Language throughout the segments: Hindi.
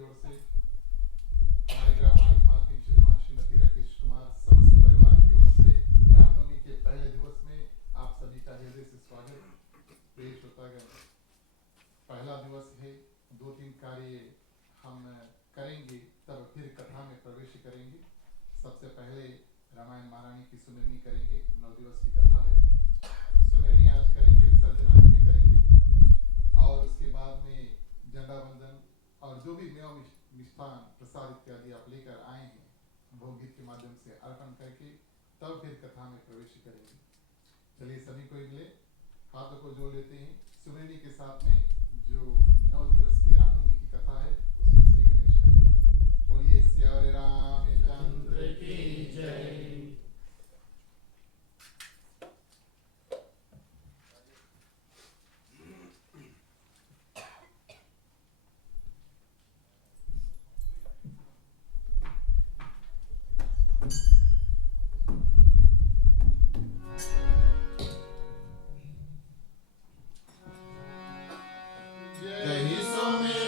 की ओर से, हमारे ग्राम मालिक मालकिन श्रीमान श्रीमती राकेश कुमार समस्त परिवार की ओर से रामनवमी के पहले दिवस में आप सभी का हृदय से स्वागत पेश होता है। पहला दिवस है, 2-3 कार्य हम करेंगे तब फिर कथा में प्रवेश करेंगे। सबसे पहले रामायण महारानी की सुमिरनी करेंगे। 9 दिवस की कथा है, सुमिरनी आज करेंगे, विसर्जन आज में करेंगे और उसके बाद में झंडा वंदन और जो भी मेवा मिष्ठान प्रसाद इत्यादि आप लेकर आए हैं भोग गीत के माध्यम से अर्पण करके तब फिर कथा में प्रवेश करेंगे। चलिए सभी को मिले हाथों को जोड़ लेते हैं। सुमिरनी के साथ में जो 9 दिवस की रामनवमी की कथा है उसको श्री गणेश करें। बोलिए श्री रामचंद्र की जय। जय सुमिरन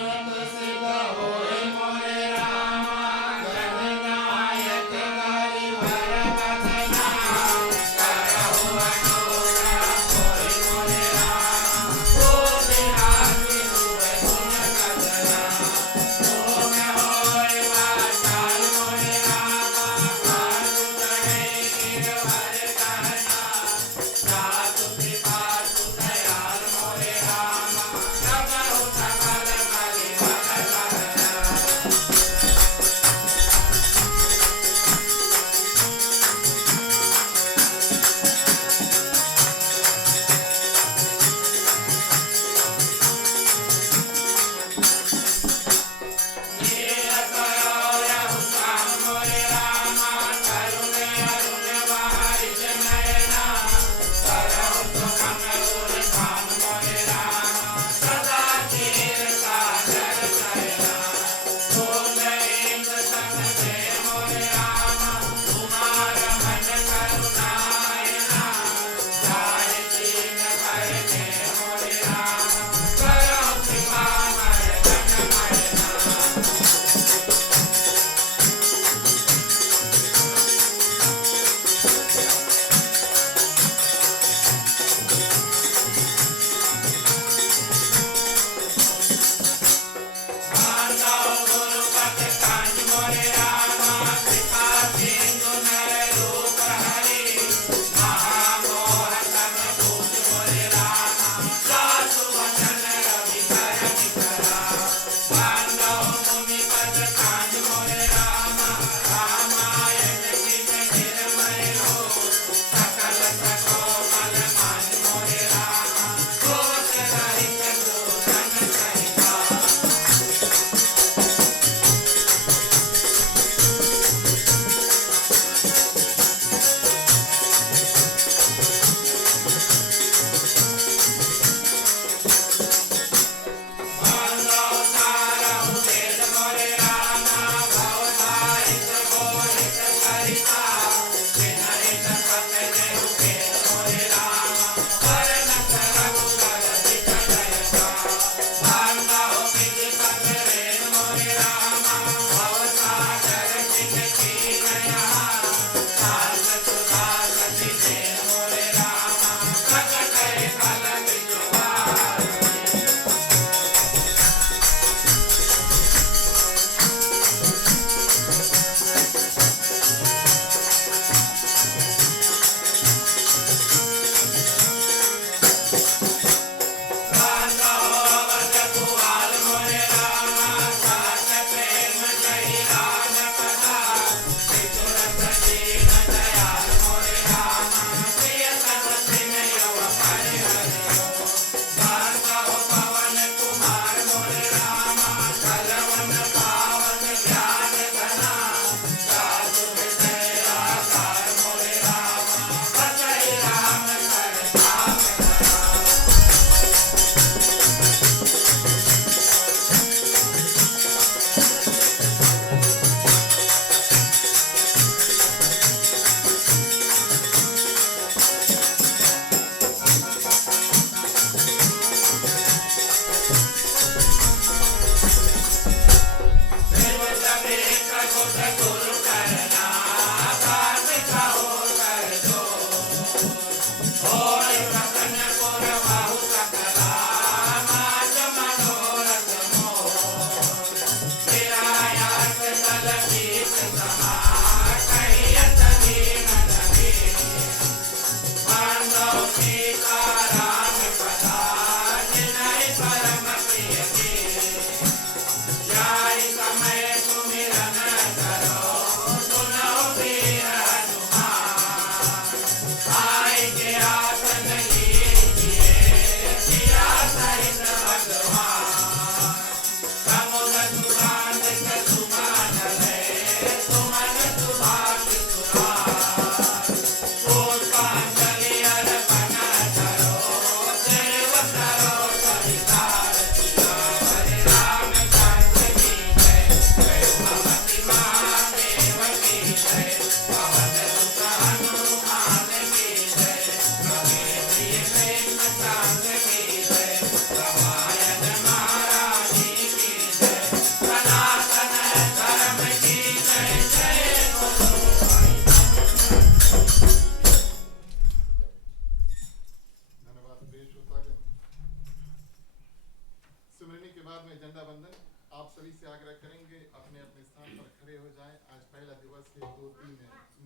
आप सभी से आग्रह करेंगे अपने अपने स्थान पर खड़े हो जाएं। आज पहला दिवस है, 2-3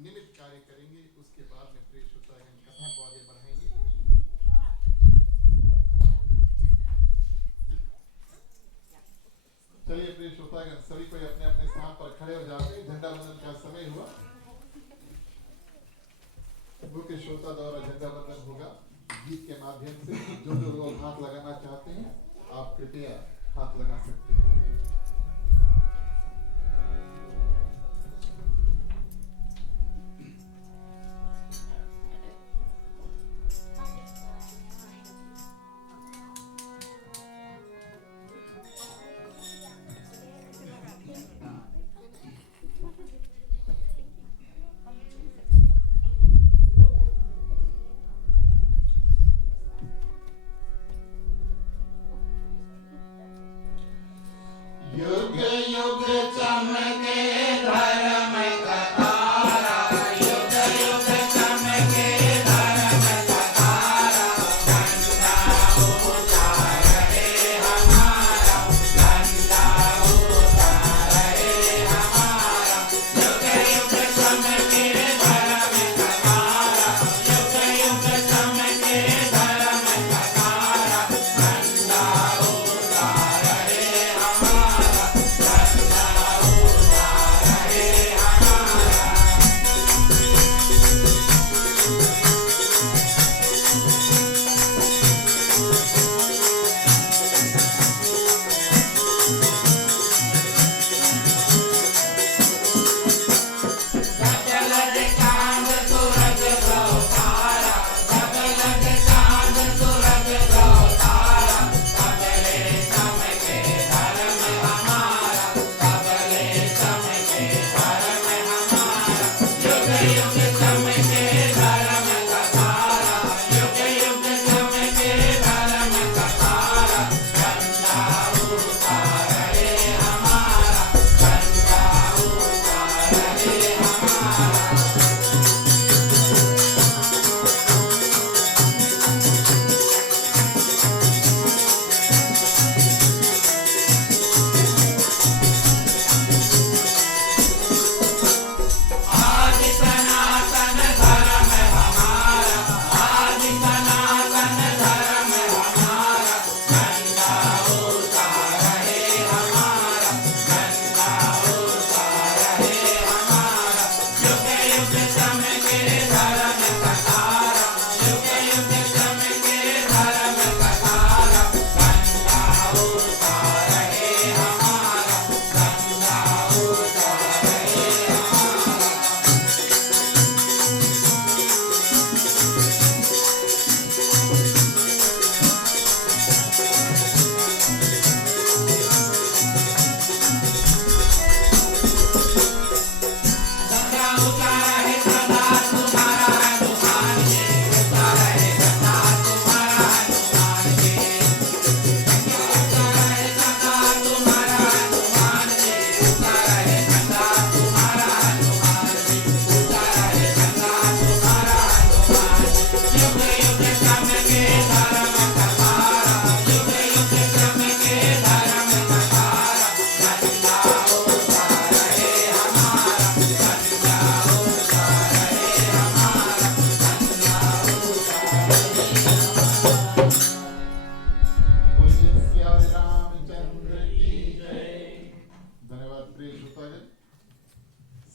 निमित्त कार्य करेंगे, उसके बाद में प्रेष होता है कथा को आगे बढ़ाएंगे। चलिए प्रेष होता है सभी कोई अपने अपने स्थान पर खड़े हो जाते हैं। झंडा वंदन का समय हुआ, मुख्य श्रोता द्वारा झंडा वंदन होगा गीत के माध्यम से। जो लोग हाथ लगाना चाहते हैं आप कृपया हाथ लगा सकते हैं। युग युग चमके धर्म का तारा, युग युग चमके धर्म का तारा, झंडा ऊंचा रहे हमारा, झंडा ऊंचा रहे हमारा। युग युग चमके धर्म का तारा, युग युग चमके धर्म का तारा, झंडा ऊंचा रहे हमारा।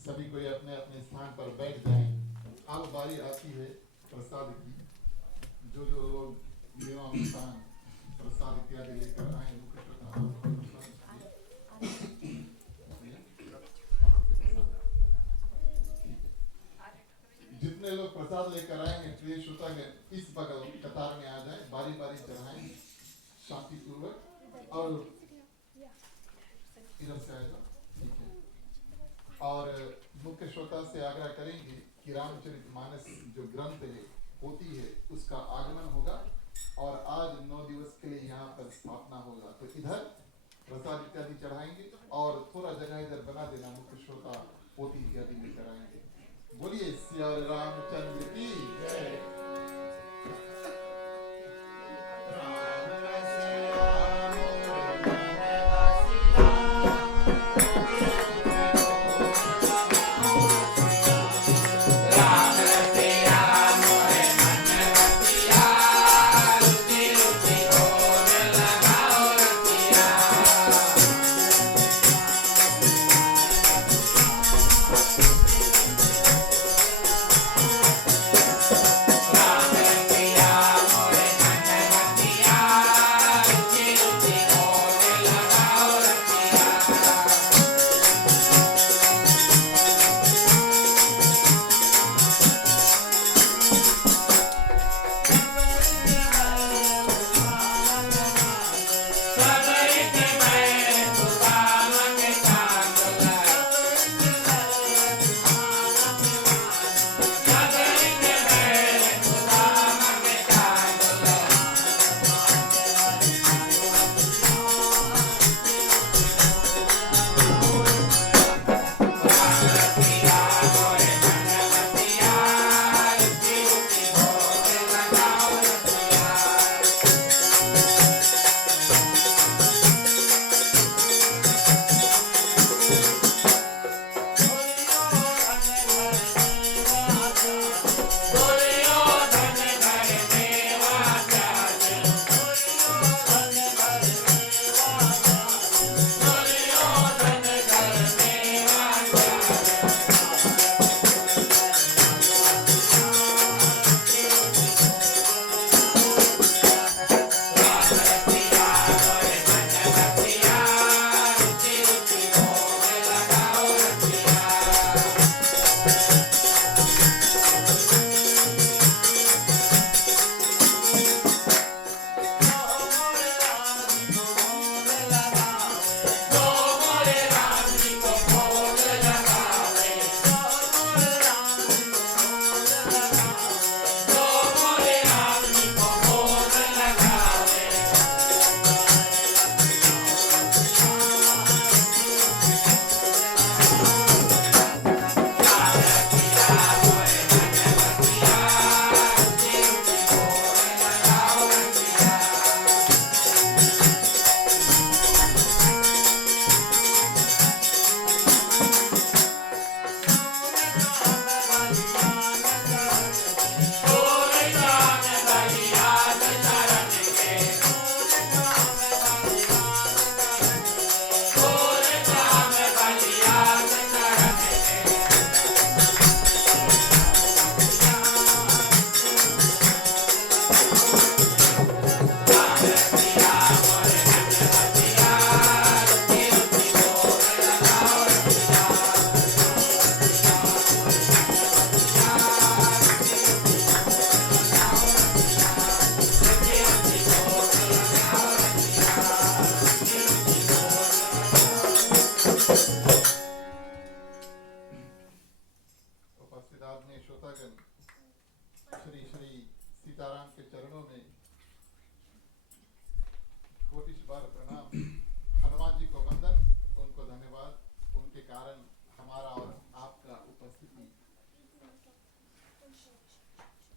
सभी कोई अपने अपने स्थान पर बैठ जाएं। अब बारी आती है प्रसाद की। जो जो लोग स्थान प्रसाद इत्यादि लेकर आए जितने लोग प्रसाद लेकर आएंगे प्रिय श्रोतागण इस बगल कतार में आ जाएं, बारी बारी चढ़ाएं शांति पूर्वक और इधर से आएगा। ठीक है। और मुख्य श्रोता से आग्रह करेंगे कि रामचरितमानस जो ग्रंथ है होती है उसका आगमन होगा और आज 9 दिवस के लिए यहाँ पर स्थापना होगा। तो इधर प्रसाद इत्यादि चढ़ाएंगे और थोड़ा जगह इधर बना देना, मुख्य श्रोता पोती इत्यादि लेकर आएंगे। बोलिए सिया रामचंद्र की जय। राम रसिया मोरे मन रसिया।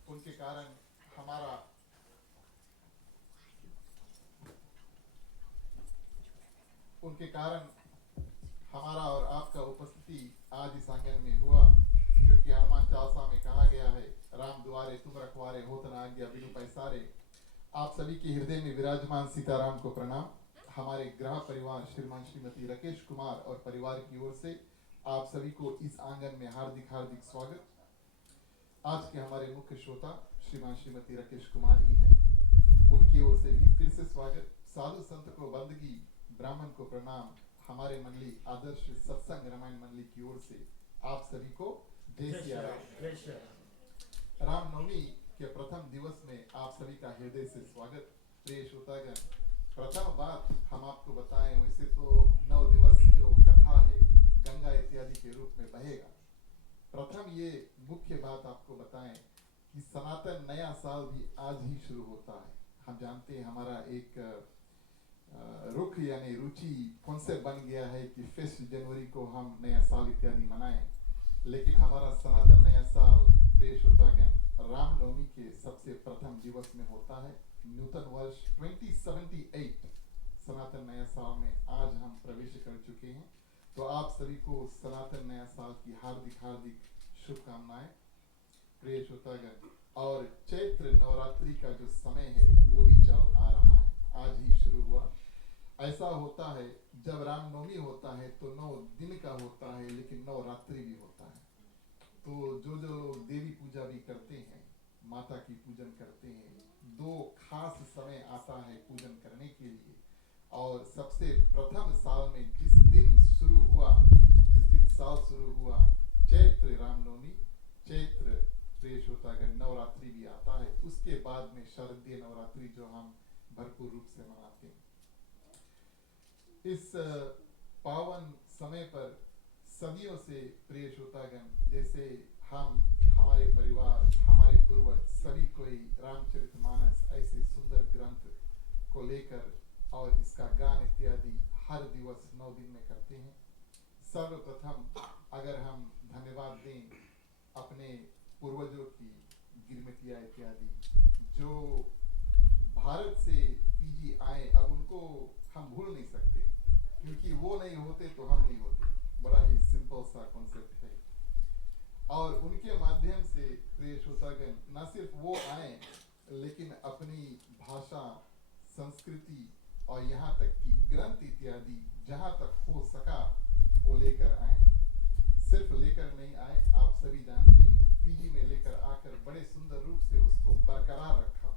उनके कारण हमारा उनके कारण हमारा और आपका उपस्थिति आज इस आंगन में हुआ, क्योंकि हनुमान चालीसा में कहा गया है, राम द्वारे तुम रखवारे होत न आज्ञा बिनु पैसारे। आप सभी के हृदय में विराजमान सीताराम को प्रणाम। हमारे गृह परिवार श्रीमान श्रीमती राकेश कुमार और परिवार की ओर से आप सभी को इस आंगन में हार्दिक हार्दिक स्वागत। आज के हमारे मुख्य श्रोता श्रीमान श्रीमती राकेश कुमार ही हैं, उनकी ओर से भी फिर से स्वागत। साधु संत को बंदगी, ब्राह्मण को प्रणाम। हमारे मंडली आदर्श सत्संग रामायण मंडली की ओर से आप सभी को जय सिया राम। रामनवमी के प्रथम दिवस में आप सभी का हृदय से स्वागत। प्रिय श्रोतागण, प्रथम बात हम आपको बताएं, वैसे तो 9 दिवस जो कथा है गंगा इत्यादि के रूप में बहेगा। प्रथम ये मुख्य बात आपको बताएं कि सनातन नया साल भी आज ही शुरू होता है। हम जानते हैं हमारा एक रुख यानी रुचि कॉन्सेप्ट बन गया है कि 1 जनवरी को हम नया साल इत्यादि मनाएं, लेकिन हमारा सनातन नया साल प्रिय श्रोतागण रामनवमी के सबसे प्रथम दिवस में होता है। नूतन वर्ष 2078 सनातन नया साल में आज हम प्रवेश कर चुके हैं। तो आप सभी को सनातन नया साल की हार्दिक हार्दिक शुभकामनाएं प्रिय श्रोतागण। और चैत्र नवरात्रि का जो समय है वो भी चल आ रहा है, आज ही शुरू हुआ। ऐसा होता है जब रामनवमी होता है तो 9 दिन का होता है, लेकिन नवरात्रि भी होता है। तो जो लोग देवी पूजा भी करते हैं, माता की पूजन करते हैं, 2 खास समय आता है पूजन करने के लिए। और सबसे प्रथम साल में जिस दिन साल शुरू हुआ चैत्र रामनवमी, चैत्र प्रिय श्रोतागण नवरात्रि भी आता है। उसके बाद में शारदीय नवरात्रि जो हम भरपूर रूप से मनाते हैं। इस पावन समय पर सदियों से प्रिय श्रोतागण, जैसे हम हमारे परिवार हमारे पूर्वज सभी कोई रामचरितमानस ऐसे सुंदर ग्रंथ को लेकर और इसका गान इत्यादि हर दिवस 9 दिन में करते हैं। सर्वप्रथम अगर हम धन्यवाद दें अपने पूर्वजों की, गिरमिटिया इत्यादि जो भारत से पीजी आए, अब उनको हम भूल नहीं सकते, क्योंकि वो नहीं होते तो हम नहीं होते। बड़ा ही सिंपल सा कॉन्सेप्ट है। और उनके माध्यम से प्रिय श्रोतागण न सिर्फ वो आए, लेकिन अपनी भाषा, संस्कृति और यहाँ तक कि ग्रंथ इत्यादि जहाँ तक हो सका वो लेकर आए। सिर्फ लेकर नहीं आए, आप सभी जानते हैं पीजी में लेकर आकर बड़े सुंदर रूप से उसको बरकरार रखा।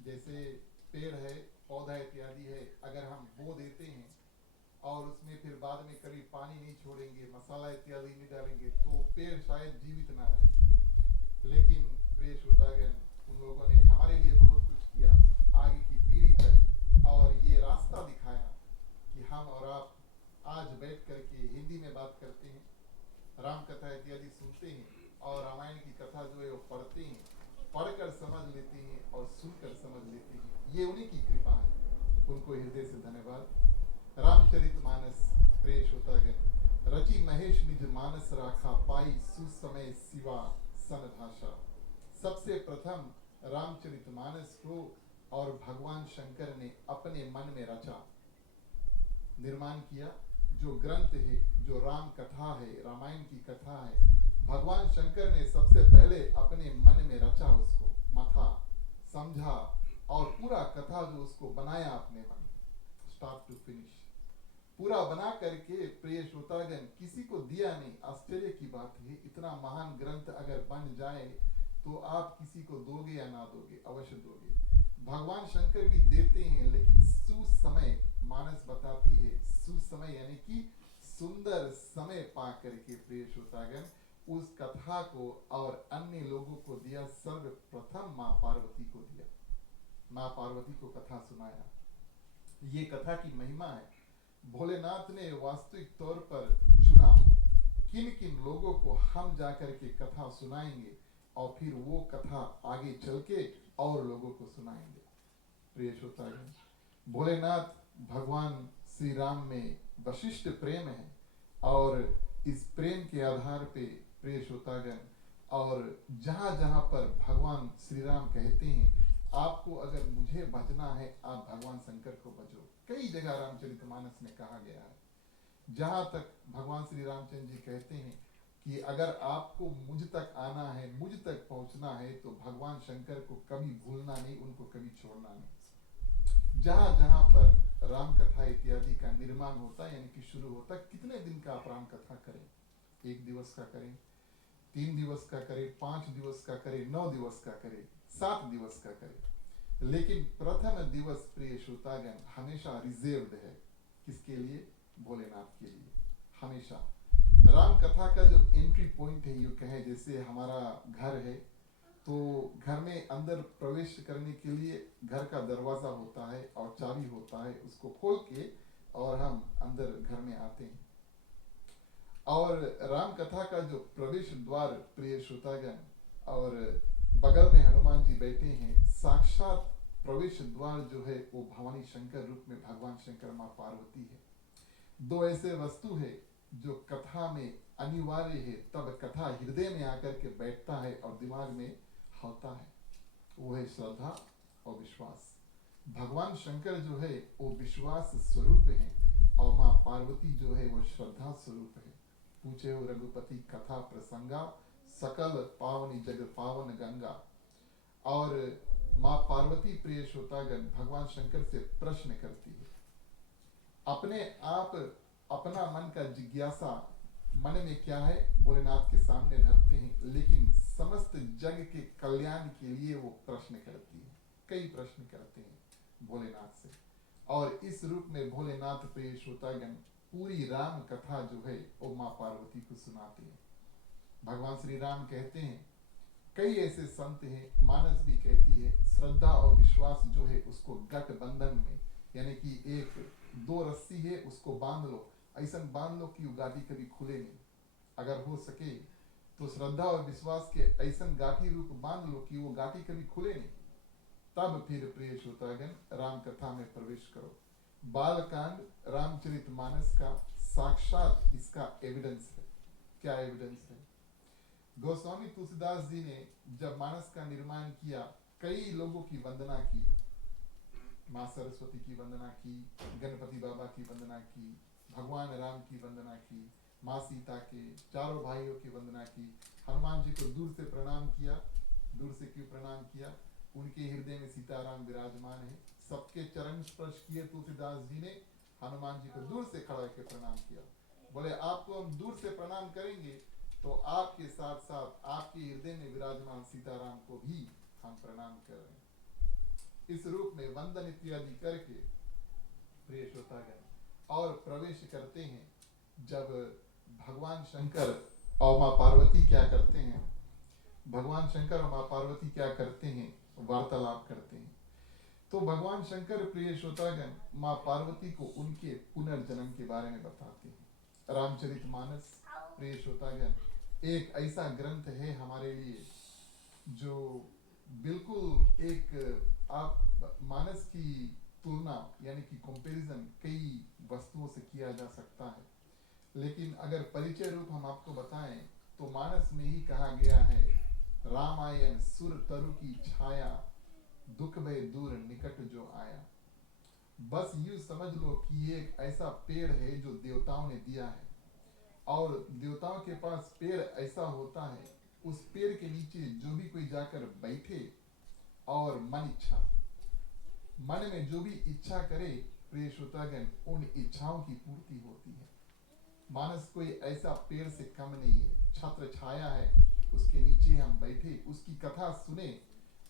जैसे पेड़ है, पौधा इत्यादि है, अगर हम बो देते हैं और उसमें फिर बाद में कभी पानी नहीं छोड़ेंगे, मसाला इत्यादि नहीं डालेंगे, तो पेड़ शायद जीवित ना रहे। लेकिन प्रिय श्रोतागण, उन लोगों ने हमारे लिए बहुत कुछ किया, आगे की पीढ़ी तक, और ये रास्ता दिखाया कि हम और आप आज बैठ करके हिंदी में बात करते हैं, राम कथा इत्यादि सुनते हैं, और रामायण की कथा जो है वो पढ़ते हैं, पढ़कर समझ लेते हैं और सुनकर समझ लेते हैं। ये उन्हीं की कृपा है, उनको हृदय से धन्यवाद। रामचरितमानस प्रिय श्रोतागण, रचि महेश निज मानस राखा, पाई सुसमय सिवा सन भाषा। सबसे प्रथम रामचरितमानस को और भगवान शंकर ने अपने मन में रचा, निर्माण किया। जो ग्रंथ है, जो राम कथा है, रामायण की कथा है, भगवान शंकर ने सबसे पहले अपने मन में रचा, उसको मथा, समझा, और पूरा कथा जो उसको बनाया अपने मन में, स्टार्ट टू फिनिश पूरा बना करके प्रिय श्रोतागण किसी को दिया नहीं। आश्चर्य की बात है, इतना महान ग्रंथ अगर बन जाए तो आप किसी को दोगे या ना दोगे? अवश्य दोगे। भगवान शंकर भी देते हैं, लेकिन सुसमय, मानस बताती है सुसमय यानी कि सुंदर समय पा करके प्रिय श्रोतागण उस कथा को और अन्य लोगों को दिया। सर्वप्रथम माँ पार्वती को दिया, माँ पार्वती को कथा सुनाया। ये कथा की महिमा है। भोलेनाथ ने वास्तविक तौर पर चुना किन किन लोगों को हम जाकर के कथा सुनाएंगे, और फिर वो कथा आगे चल के और लोगों को सुनाएंगे। प्रिय श्रोतागण, भोलेनाथ भगवान श्री राम में वशिष्ठ प्रेम है, और इस प्रेम के आधार पे प्रिय श्रोतागण और जहाँ जहाँ पर भगवान श्री राम कहते हैं आपको अगर मुझे भजना है आप भगवान शंकर को भजो, कई जगह रामचरितमानस में कहा गया है। जहाँ तक भगवान श्री रामचंद्र जी कहते हैं कि अगर आपको मुझ तक आना है, मुझ तक पहुंचना है, तो भगवान शंकर को कभी भूलना नहीं, उनको कभी छोड़ना नहीं। जहाँ जहाँ पर राम कथा इत्यादि का निर्माण होता है, यानी कि शुरू होता है, कितने दिन का आप राम कथा करें, 1 दिवस का करें, 3 दिवस का करें, 5 दिवस का करें, 9 दिवस का करें, 7 दिवस का करें, लेकिन प्रथम दिवस प्रिय श्रोतागण हमेशा रिजर्व्ड है। किसके लिए? भोलेनाथ के लिए। हमेशा राम कथा का जो एंट्री पॉइंट है, यूं कहे जैसे हमारा घर है, तो घर में अंदर प्रवेश करने के लिए घर का दरवाजा होता है और चाबी होता है, उसको खोल के और हम अंदर घर में आते हैं। और राम कथा का जो प्रवेश द्वार प्रिय श्रोतागण, और बगल में हनुमान जी बैठे हैं, साक्षात प्रवेश द्वार जो है वो भवानी शंकर रूप में भगवान शंकर माँ पार्वती है। दो ऐसे वस्तु है जो कथा में अनिवार्य है, तब कथा हृदय में आकर के बैठता है और दिमाग में होता है, वो है श्रद्धा और विश्वास। भगवान शंकर जो है वो विश्वास स्वरूप है और माँ पार्वती जो है वो श्रद्धा स्वरूप है। पूछे हो रघुपति कथा प्रसंगा, सकल पावनी जग पावन गंगा। और माँ पार्वती प्रिय श्रोतागण भगवान शंकर से प्रश्न करती है, अपने आप अपना मन का जिज्ञासा मन में क्या है भोलेनाथ के सामने धरते हैं, लेकिन समस्त जग के कल्याण के लिए वो प्रश्न करती है। कई प्रश्न करते हैं भोलेनाथ से, और इस रूप में भोलेनाथ प्रिय श्रोतागण पूरी राम कथा जो है वो माँ पार्वती को सुनाते हैं। भगवान श्री राम कहते हैं, कई ऐसे संत हैं, मानस भी कहती है, श्रद्धा और विश्वास जो है उसको गठबंधन में, यानी कि एक 2 रस्सी है उसको बांध लो, ऐसा बांध लो कि वो गाठी कभी खुले नहीं। अगर हो सके तो श्रद्धा और विश्वास के ऐसा गाठी रूप बांध लो कि वो गाठी कभी खुले नहीं, तब फिर प्रिय श्रोतागण राम कथा में प्रवेश करो। बालकांड रामचरितमानस का साक्षात इसका एविडेंस है। क्या एविडेंस है? गोस्वामी तुलसीदास जी ने जब मानस का निर्माण किया, कई लोगों की वंदना की, माँ सरस्वती की वंदना की, गणपति बाबा की वंदना की, भगवान राम की वंदना की, माँ सीता के, चारों भाइयों की वंदना की, हनुमान जी को दूर से प्रणाम किया। दूर से क्यों प्रणाम किया? उनके हृदय में सीताराम विराजमान है। सबके चरण स्पर्श किए तुलसीदास जी ने, हनुमान जी को दूर से खड़ा करके प्रणाम किया। बोले आपको हम दूर से प्रणाम करेंगे तो आपके साथ साथ आपके हृदय में विराजमान सीताराम को भी हम प्रणाम कर रहे हैं। इस रूप में वंदन इत्यादि करके प्रिय श्रोतागण और प्रवेश करते हैं। जब भगवान शंकर और माँ पार्वती क्या करते हैं, भगवान शंकर और माँ पार्वती क्या करते हैं, वार्तालाप करते हैं। तो भगवान शंकर प्रिय श्रोतागण माँ पार्वती को उनके पुनर्जन्म के बारे में बताते हैं। रामचरितमानस प्रिय श्रोतागण एक ऐसा ग्रंथ है हमारे लिए जो बिल्कुल एक आप मानस की तुलना यानी कि कंपैरिजन कई वस्तुओं से किया जा सकता है, लेकिन अगर परिचय रूप हम आपको बताएं तो मानस में ही कहा गया है, रामायण सुर तरु की छाया, दुख भय दूर निकट जो आया। बस यूं समझ लो कि ये एक ऐसा पेड़ है जो देवताओं ने दिया है, और देवताओं के पास पेड़ ऐसा होता है, उस पेड़ के नीचे जो भी कोई जाकर बैठे और मन में जो भी इच्छा करे प्रिय श्रोतागण उन इच्छाओं की पूर्ति होती है। मानस कोई ऐसा पेड़ से कम नहीं है, छत्र छाया है, उसके नीचे हम बैठे उसकी कथा सुने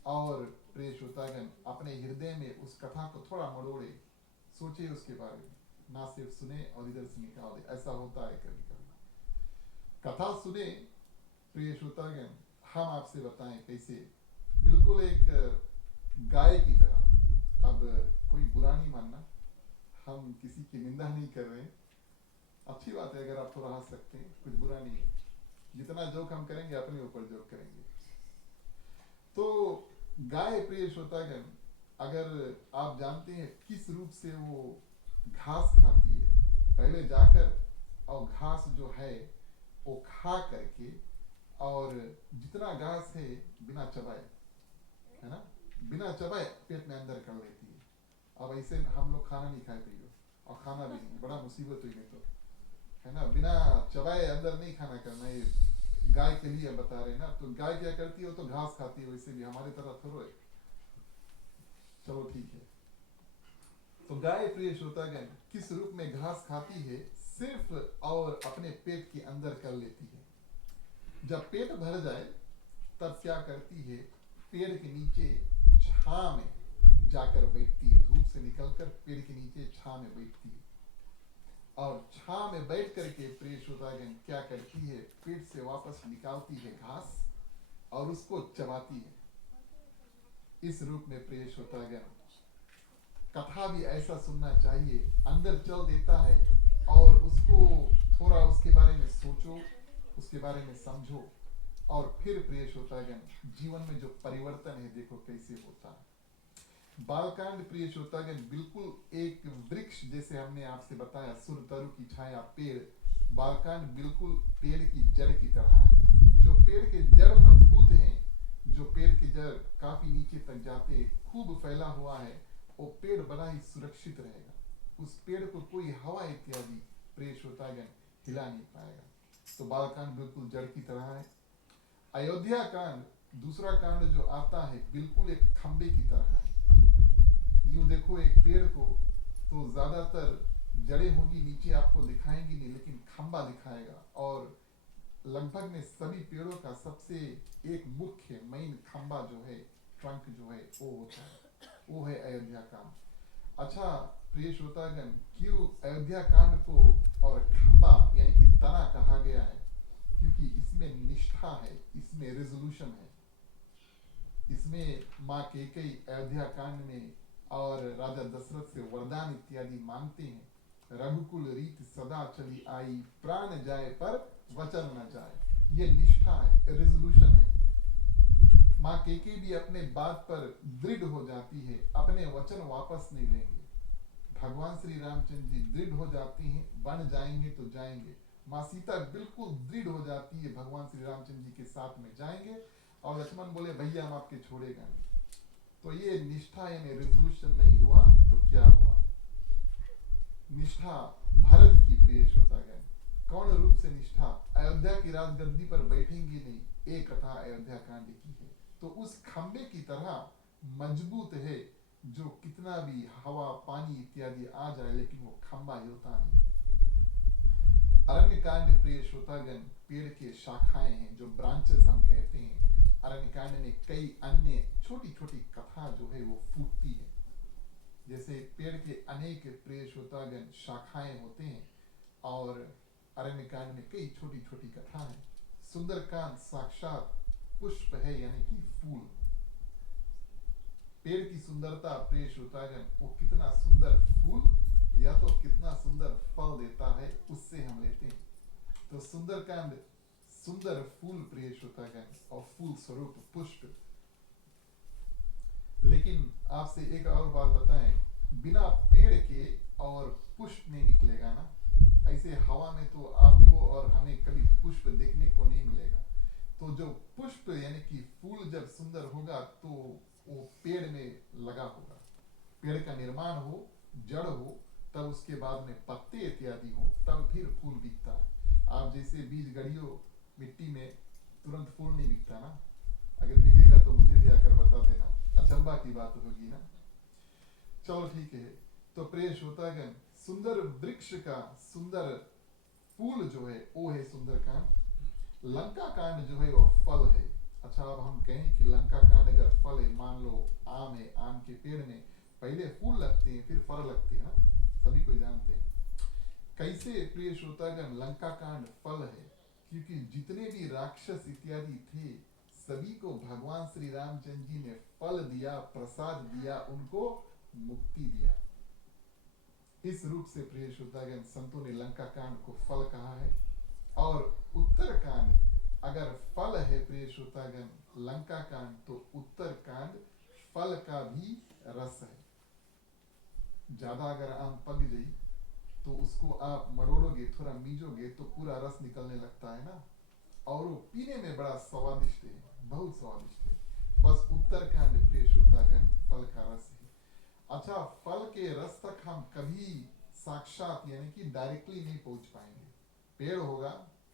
और प्रिय श्रोतागण अपने हृदय में उस कथा को थोड़ा मड़ोड़े, सोचे उसके बारे में, ना सिर्फ सुने और इधर से निकाल दे। ऐसा होता है कभी कभी। कथा सुने प्रिय श्रोतागण, हम आपसे बताएं कैसे, बिल्कुल एक गाय की तरह। अब कोई बुरा नहीं मानना, हम किसी की निंदा नहीं कर रहे हैं, अच्छी बात है अगर आप थोड़ा हंस सकते हैं, कुछ बुरा नहीं है। जितना जोक हम करेंगे अपने ऊपर जोक करेंगे। तो गाय प्रिय श्रोतागण, अगर आप जानते हैं किस रूप से वो घास खाती है, पहले जाकर और घास जो है वो खा करके और जितना घास है बिना चबाए, है ना, बिना चबाए पेट में अंदर कर लेती है। अब ऐसे हम लोग खाना नहीं खाए पियो और खाना भी नहीं, बड़ा मुसीबत हुई नहीं तो, है ना, बिना चबाए अंदर नहीं खाना करना। ये गाय के लिए बता रहे ना, तो गाय क्या करती है, तो घास खाती है, वैसे भी हमारे तरह थोड़ा है। चलो ठीक है। तो गाय प्रिय श्रोतागण किस रूप में घास खाती है, सिर्फ और अपने पेट के अंदर कर लेती है। जब पेट भर जाए तब क्या करती है, पेड़ के नीचे छां में जाकर बैठती है, धूप से निकलकर पेड़ के नीचे छां में बैठती है और छां में बैठ करके प्रिय श्रोतागण क्या करती है, पेट से वापस निकालती है घास और उसको चबाती है। इस रूप में प्रिय श्रोतागण कथा भी ऐसा सुनना चाहिए, अंदर चल देता है और उसको थोड़ा उसके बारे में सोचो, उसके बारे में समझो और फिर प्रिय श्रोतागण जीवन में जो परिवर्तन है देखो कैसे होता है। बालकांड प्रिय श्रोतागण बिल्कुल एक वृक्ष, जैसे हमने आपसे बताया सुरतरु की छाया पेड़, बालकांड बिल्कुल पेड़ की जड़ की तरह है। जो पेड़ के जड़ मजबूत हैं, जो पेड़ के जड़ काफी नीचे तक जाते, खूब फैला हुआ है, वो पेड़ बड़ा ही सुरक्षित रहेगा। उस पेड़ को कोई हवा इत्यादि प्रिय श्रोतागण हिला नहीं पाएगा। तो बालकांड बिल्कुल जड़ की तरह है। अयोध्या कांड दूसरा कांड जो आता है बिल्कुल एक खंबे की तरह है। यूं देखो एक पेड़ को तो ज्यादातर जड़ें होगी नीचे आपको दिखाएंगी नहीं, लेकिन खंबा दिखाएगा और लगभग में सभी पेड़ों का सबसे एक मुख्य मेन खंबा जो है, ट्रंक जो है वो होता है, वो है अयोध्या कांड। अच्छा प्रिय श्रोतागण क्यों अयोध्या कांड को और खंबा यानी कि तना कहा गया है, क्योंकि इसमें निष्ठा है, इसमें रेजोल्यूशन है। इसमें माँ कैकेयी अयोध्या कांड में और राजा दशरथ से वरदान इत्यादि मांगते हैं, रघुकुल रीत सदा चली आई, प्राण जाए पर वचन न जाए। ये निष्ठा है, रेजोल्यूशन है। माँ कैकेयी भी अपने बात पर दृढ़ हो जाती है, अपने वचन वापस नहीं लेंगे। भगवान श्री रामचंद्र जी दृढ़ हो जाती हैं, बन जाएंगे तो जाएंगे। माँ सीता बिल्कुल दृढ़ हो जाती है, भगवान श्री रामचंद्र जी के साथ में जाएंगे और लक्ष्मण बोले भैया हम आपके छोड़ेगा नहीं। तो ये निष्ठा यानी रेजोल्यूशन नहीं हुआ तो क्या हुआ। निष्ठा भारत की प्रिय श्रोतागण, कौन रूप से निष्ठा, अयोध्या की राजगद्दी पर बैठेंगे नहीं, एक कथा अयोध्या कांड की है। तो उस खंबे की तरह मजबूत है, जो कितना भी हवा पानी इत्यादि आ जाए लेकिन वो खंबा हिलता नहीं। अरण्य कांड प्रिय श्रोतागण पेड़ के शाखाएं हैं, जो ब्रांचेस हम कहते हैं। अरण्य कांड में कई अन्य छोटी छोटी कथा जो है वो फूटती है, जैसे पेड़ के अनेक प्रिय श्रोतागण शाखाएं होते हैं और अरण्य कांड में कई छोटी छोटी कथा है। सुंदरकांड साक्षात पुष्प है यानी कि फूल। पेड़ की सुंदरता प्रिय श्रोतागण, वो कितना सुंदर फूल या तो कितना सुंदर फल देता है उससे हम लेते हैं। तो सुंदरकांड सुंदर फूल प्रिय श्रोतागण और फूल स्वरूप पुष्प। लेकिन आपसे एक और बात बताएं, बिना पेड़ के और पुष्प नहीं निकलेगा ना, ऐसे हवा में तो आपको और हमें कभी पुष्प देखने को नहीं मिलेगा। तो जो पुष्प यानी कि फूल जब सुंदर होगा तो वो पेड़ में लगा होगा, पेड़ का निर्माण हो, जड़ हो, तब उसके बाद में पत्ते इत्यादि हो, तब फिर फूल बिकता है। आप जैसे बीज गड़ियो मिट्टी में, तुरंत फूल नहीं बिकता ना। अगर बिकेगा तो मुझे भी आकर बता देना, अचंबा की बात होगी ना। चलो ठीक है। तो प्रिय श्रोतागण सुंदर वृक्ष का सुंदर फूल जो है वो है सुंदरकांड। लंका कांड जो है वो फल है। अच्छा अब हम कहें कि लंका कांड अगर फल है, मान लो आम है, आम के पेड़ में पहले फूल लगते हैं फिर फल लगते हैं ना, सभी कोई जानते हैं। कैसे प्रिय श्रोतागण लंका कांड फल है, क्योंकि जितने भी राक्षस इत्यादि थे सभी को भगवान श्री रामचंद्र जी ने फल दिया, प्रसाद दिया, उनको मुक्ति दिया। इस रूप से प्रिय श्रोतागण संतों ने लंका कांड को फल कहा है। और उत्तर कांड अगर फल है प्रिय श्रोतागण लंका कांड, तो उत्तर कांड फल का भी रस है। ज्यादा अगर आम पक जाई तो उसको आप मरोड़ोगे, थोड़ा मीजोगे तो पूरा रस निकलने लगता है ना। और वो पीने में बड़ा स्वादिष्ट है, बहुत स्वादिष्ट है। बस उत्तरकांड प्रिय श्रोतागण फल का रस है। अच्छा, फल के रस तक हम कभी साक्षात यानी कि डायरेक्टली नहीं पहुंच पाएंगे। पेड़ होगा,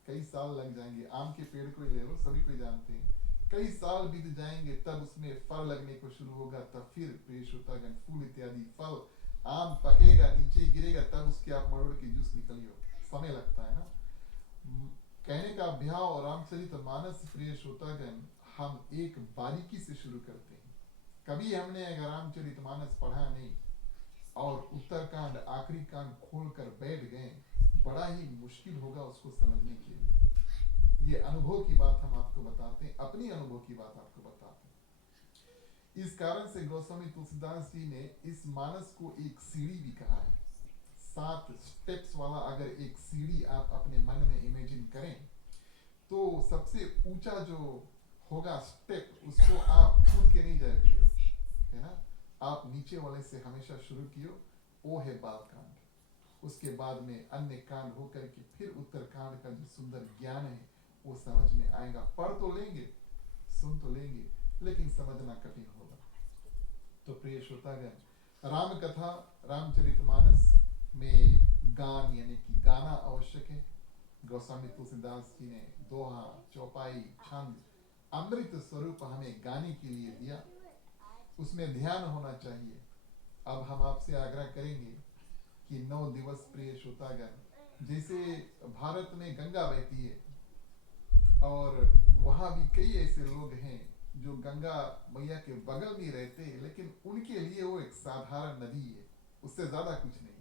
कई साल लग जाएंगे। आम के पेड़ को ही ले लो, सभी कोई जानते हैं। कई साल बीत जाएंगे, तब उसमें फल लगने को शुरू होगा, तब फिर प्रिय श्रोतागण फूल इत्यादि फल, आम पकेगा, नीचे गिरेगा, तब उसके आप मरोड़ के जूस निकलियो। समय लगता है ना। कहने का अभ्याव रामचरित मानस प्रिय श्रोतागण हम एक बारीकी से शुरू करते हैं। कभी हमने अगर रामचरित मानस पढ़ा नहीं और उत्तरकांड आखिरी कांड खोलकर बैठ गए, बड़ा ही मुश्किल होगा उसको समझने के लिए। ये अनुभव की बात हम आपको बताते हैं, अपनी अनुभव की बात आपको बताते हैं। इस कारण से गोस्वामी तुलसीदास जी ने इस मानस को एक सीढ़ी भी कहा है। 7 स्टेप्स वाला अगर एक सीढ़ी आप अपने मन में इमेजिन करें, तो सबसे ऊंचा जो होगा स्टेप, उसको आप कूद के नहीं जाएंगे, है ना। आप नीचे वाले से हमेशा शुरू कियो, वो है बाल कांड। उसके बाद में अन्य कांड होकर के फिर उत्तरकांड का जो सुंदर ज्ञान है वो समझ में आएगा। पढ़ तो लेंगे, सुन तो लेंगे, लेकिन समझना कठिन होगा। तो प्रिय श्रोतागण, राम कथा रामचरितमानस में गान यानी कि गाना आवश्यक है। गोस्वामी तुलसीदास जी ने दोहा, चौपाई, छंद, अमृत स्वरूप हमें गाने के लिए दिया। उसमें ध्यान होना चाहिए। अब हम आपसे आग्रह करेंगे कि 9 दिवस प्रिय श्रोतागण, जैसे भारत में गंगा बहती है और वहां भी कई ऐसे लोग हैं जो गंगा मैया के बगल में रहते हैं, लेकिन उनके लिए वो एक साधारण नदी है, उससे ज्यादा कुछ नहीं है।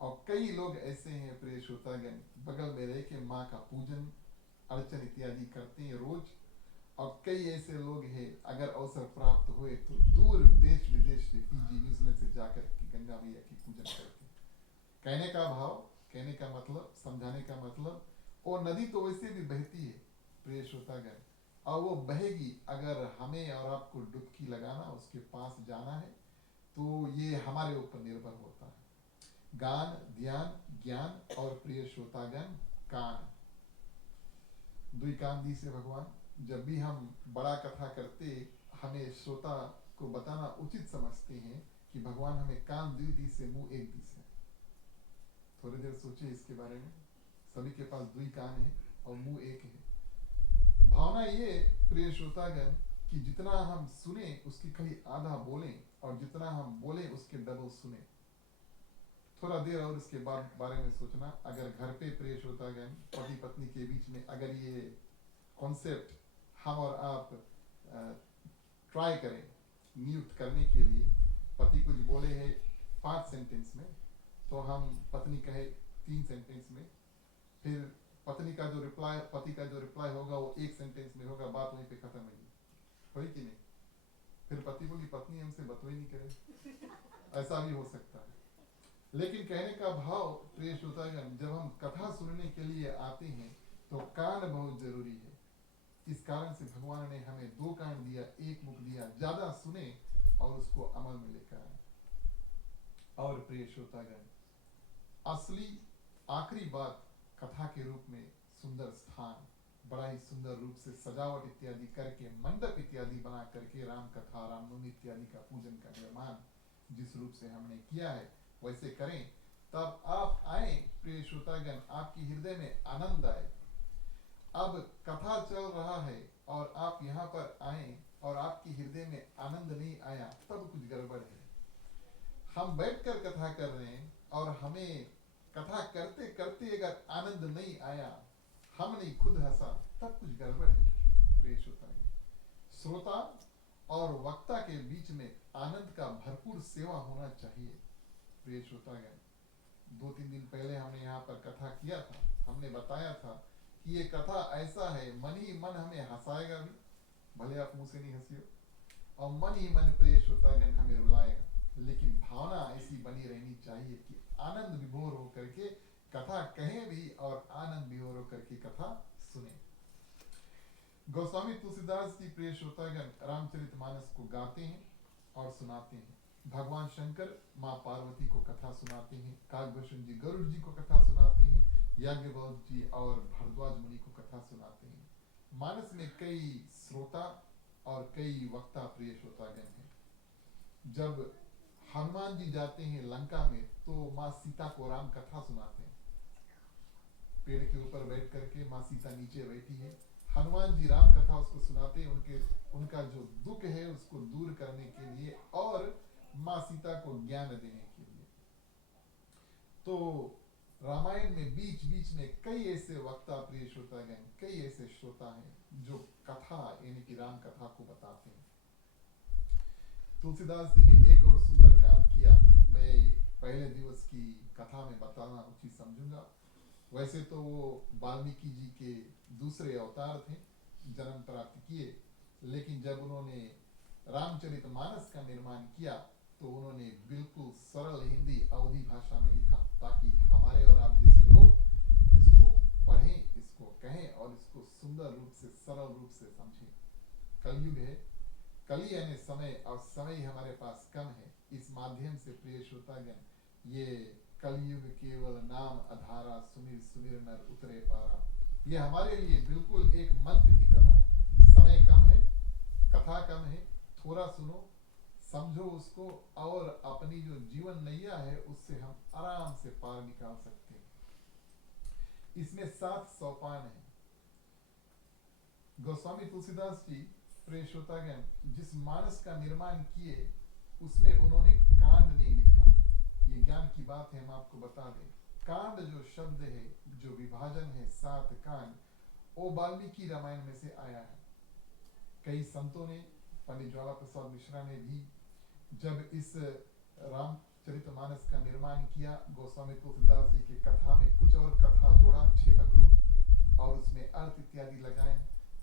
और कई लोग ऐसे हैं प्रिय श्रोतागण, बगल में रह के माँ का पूजन अर्चन इत्यादि करते हैं रोज। और कई ऐसे लोग हैं, अगर अवसर प्राप्त हुए तो दूर देश विदेश से, फीजी, न्यूजीलैंड से जाकर के गंगा मैया की पूजन करते हैं। कहने का भाव, कहने का मतलब, समझाने का मतलब, वो नदी तो वैसे भी बहती है प्रिय श्रोतागण, और वो बहेगी। अगर हमें और आपको डुबकी लगाना, उसके पास जाना है, तो ये हमारे ऊपर निर्भर होता है। गान, ध्यान, ज्ञान और प्रिय श्रोतागण कान, दुई कान दी से भगवान। जब भी हम बड़ा कथा करते, हमें श्रोता को बताना उचित समझते हैं कि भगवान हमें कान दुई दी से, मुंह एक दी से। थोड़ी देर सोचिए इसके बारे में। सभी के पास दुई कान है और मुंह एक है। भावना ये प्रिय श्रोतागण कि जितना हम सुने उसकी खाली आधा बोलें, और जितना हम बोले उसके डबल सुने। थोड़ा देर और इसके बाद बारे में सोचना। अगर घर पे प्रिय श्रोतागण, पति पत्नी के बीच में अगर ये कॉन्सेप्ट हम और आप ट्राई करें नियुक्त करने के लिए, पति कुछ बोले है 5 सेंटेंस में, तो हम पत्नी कहे 3 सेंटेंस में, फिर पत्नी का जो रिप्लाई, पति का जो रिप्लाई होगा वो 1 सेंटेंस में होगा, बात वहीं पे खत्म होगी कि नहीं। फिर पति बोली पत्नी हमसे बतवा ही नहीं करे, ऐसा भी हो सकता है। लेकिन कहने का भाव प्रिय श्रोतागण, जब हम कथा सुनने के लिए आते हैं तो कान बहुत जरूरी है। इस कारण से भगवान ने हमें 2 कान दिया, 1 मुख दिया, ज्यादा सुने और उसको अमल में लेकर आए। और प्रिय श्रोतागण, असली आखिरी बात, कथा के रूप में सुंदर स्थान, बड़ा ही सुंदर रूप से सजावट इत्यादि करके, मंडप इत्यादि बना करके राम कथा, रामनवमी इत्यादि का पूजन का निर्माण जिस रूप से हमने किया है वैसे करें, तब आप आए प्रिय श्रोतागण, आपकी हृदय में आनंद आए। अब कथा चल रहा है और आप यहाँ पर आए और आपके हृदय में आनंद नहीं आया, तब कुछ गड़बड़ है। हम बैठकर कथा कर रहे हैं और हमें कथा करते करते अगर आनंद नहीं आया, हम नहीं खुद हंसा, तब कुछ गड़बड़ है प्रिय श्रोतागण। श्रोता और वक्ता के बीच में आनंद का भरपूर सेवा होना चाहिए प्रिय श्रोतागण। 2-3 दिन पहले हमने यहाँ पर कथा किया था, हमने बताया था कि ये कथा ऐसा है, मन ही मन हमें हंसाएगा भी, भले आप मुंह से नहीं हंसियो, और मन ही मन प्रिय श्रोतागण हमें रुलाएगा। लेकिन भावना ऐसी बनी रहनी चाहिए कि आनंद विभोर होकर के कथा कहें भी और आनंद विभोर होकर के कथा सुने। गोस्वामी तुलसीदास जी प्रिय श्रोतागण रामचरितमानस को गाते हैं और सुनाते हैं। भगवान शंकर माँ पार्वती को कथा सुनाते हैं, काकभूषण जी गरुड़ जी को कथा सुनाते हैं, याज्ञवल्क्य जी और भारद्वाज मुनि को कथा सुनाते हैं। मानस में कई श्रोता और कई वक्ता प्रिय श्रोतागण हैं। जब हनुमान जी जाते हैं लंका में तो माँ सीता को राम कथा सुनाते हैं। पेड़ के ऊपर बैठ करके माँ सीता नीचे बैठी है, हनुमान जी राम कथा उसको सुनाते हैं, उनका जो दुख है उसको दूर करने के लिए और माँ सीता को ज्ञान देने के लिए। तो रामायण में बीच बीच में कई ऐसे वक्ता प्रिय श्रोतागण, कई ऐसे श्रोता हैं जो कथा यानी कि राम कथा को बताते हैं। तुलसीदास जी ने एक और सुंदर काम किया, मैं पहले दिवस की कथा में बताना उचित समझूंगा। वैसे तो वो वाल्मीकि जी के दूसरे अवतार थे, जन्म प्राप्त किए, लेकिन जब उन्होंने रामचरितमानस का निर्माण किया तो उन्होंने बिल्कुल सरल हिंदी अवधी भाषा में लिखा, ताकि हमारे और आप जैसे लोग इसको पढ़ें, इसको कहें और इसको सुंदर रूप से, सरल रूप से समझें। कलयुग है, कली यानी समय, और समय हमारे पास कम है। इस माध्यम से प्रिय श्रोतागण, ये कलयुग केवल नाम अधारा, सुमिर सुमिर नर उतरे पारा, ये हमारे लिए बिल्कुल एक मंत्र की तरह है। समय कम है, कथा कम है, थोड़ा सुनो, समझो उसको, और अपनी जो जीवन नैया है उससे हम आराम से पार निकाल सकते हैं। इसमें 7 सोपान है। गोस्वामी तुलसीदास जी प्रिय श्रोतागण जिस मानस का निर्माण किए उसमें उन्होंने कांड नहीं लिखा। ये ज्ञान की बात है, हम आपको बता दें। कांड जो शब्द है, जो विभाजन है 7 कांड, वो वाल्मीकि रामायण में से आया है। कई संतों ने, पंडित ज्वाला प्रसाद मिश्रा ने भी, जब इस रामचरितमानस का निर्माण किया, गोस्वामी तुलसीदास जी की कथा में कुछ और कथा जोड़ा, क्षेपक रूप, और उसमें अर्थ इत्यादि लगाए,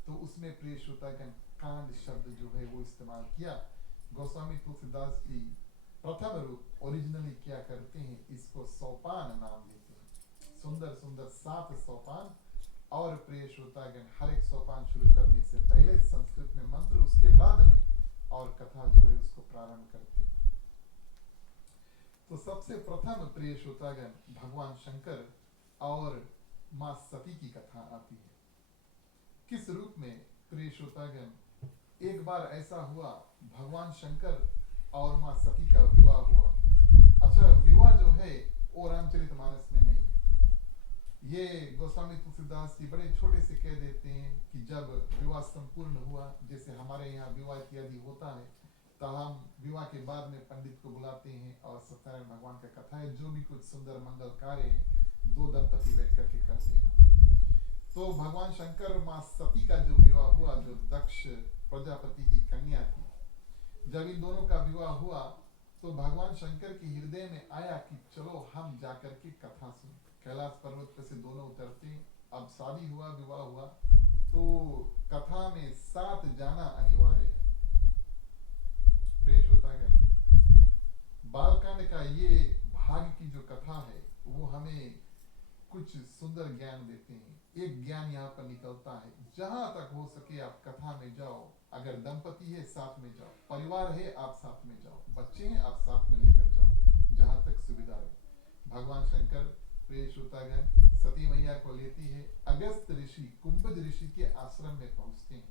तो उसमें प्रिय श्रोतागण कांड शब्द जो है वो इस्तेमाल किया। गोस्वामी तुलसीदास जी प्रथम रूप ओरिजिनली क्या करते हैं, इसको सोपान नाम देते हैं। सुंदर सुंदर 7 सोपान। और प्रिय श्रोतागण हर एक सोपान शुरू करने से पहले संस्कृत में मंत्र, उसके बाद में और कथा जो है उसको प्रारंभ करते हैं। तो सबसे प्रथम प्रिय श्रोतागण भगवान शंकर और मां सती की कथा आती है। किस रूप में प्रिय श्रोतागण, एक बार ऐसा हुआ, भगवान शंकर और मां सती का विवाह हुआ। अच्छा, विवाह जो है वो रामचरितमानस में नहीं है। ये गोस्वामी तुलसीदास जी बड़े छोटे से कह देते हैं कि जब विवाह संपूर्ण हुआ, जैसे हमारे यहाँ विवाह इत्यादि होता है, तो हम विवाह के बाद में पंडित को बुलाते हैं और सत्यनारायण भगवान का कथा है, जो भी कुछ सुंदर मंगल कार्य है, 2 दंपति बैठ करके करते हैं ना। तो भगवान शंकर और मां सती का जो विवाह हुआ, जो दक्ष प्रजापति की कन्या थी, जब इन दोनों का विवाह हुआ तो भगवान शंकर के हृदय में आया कि चलो हम जाकर के कथा सुन। कैलाश पर्वत पर से दोनों उतरते, अब शादी हुआ, विवाह हुआ, तो कथा में 7 जाना अनिवार्य है। प्रिय श्रोतागण, बालकांड का ये भाग की जो कथा है वो हमें कुछ सुंदर ज्ञान देते हैं। एक ज्ञान यहाँ पर निकलता है, जहां तक हो सके आप कथा में जाओ। अगर दंपति है साथ में जाओ, परिवार है आप साथ में जाओ, बच्चे हैं आप साथ में लेकर जाओ, जहां तक सुविधा है। भगवान शंकर प्रिय श्रोतागण सती मैया को लेती है, अगस्त ऋषि, कुंभज ऋषि के आश्रम में पहुंचते हैं,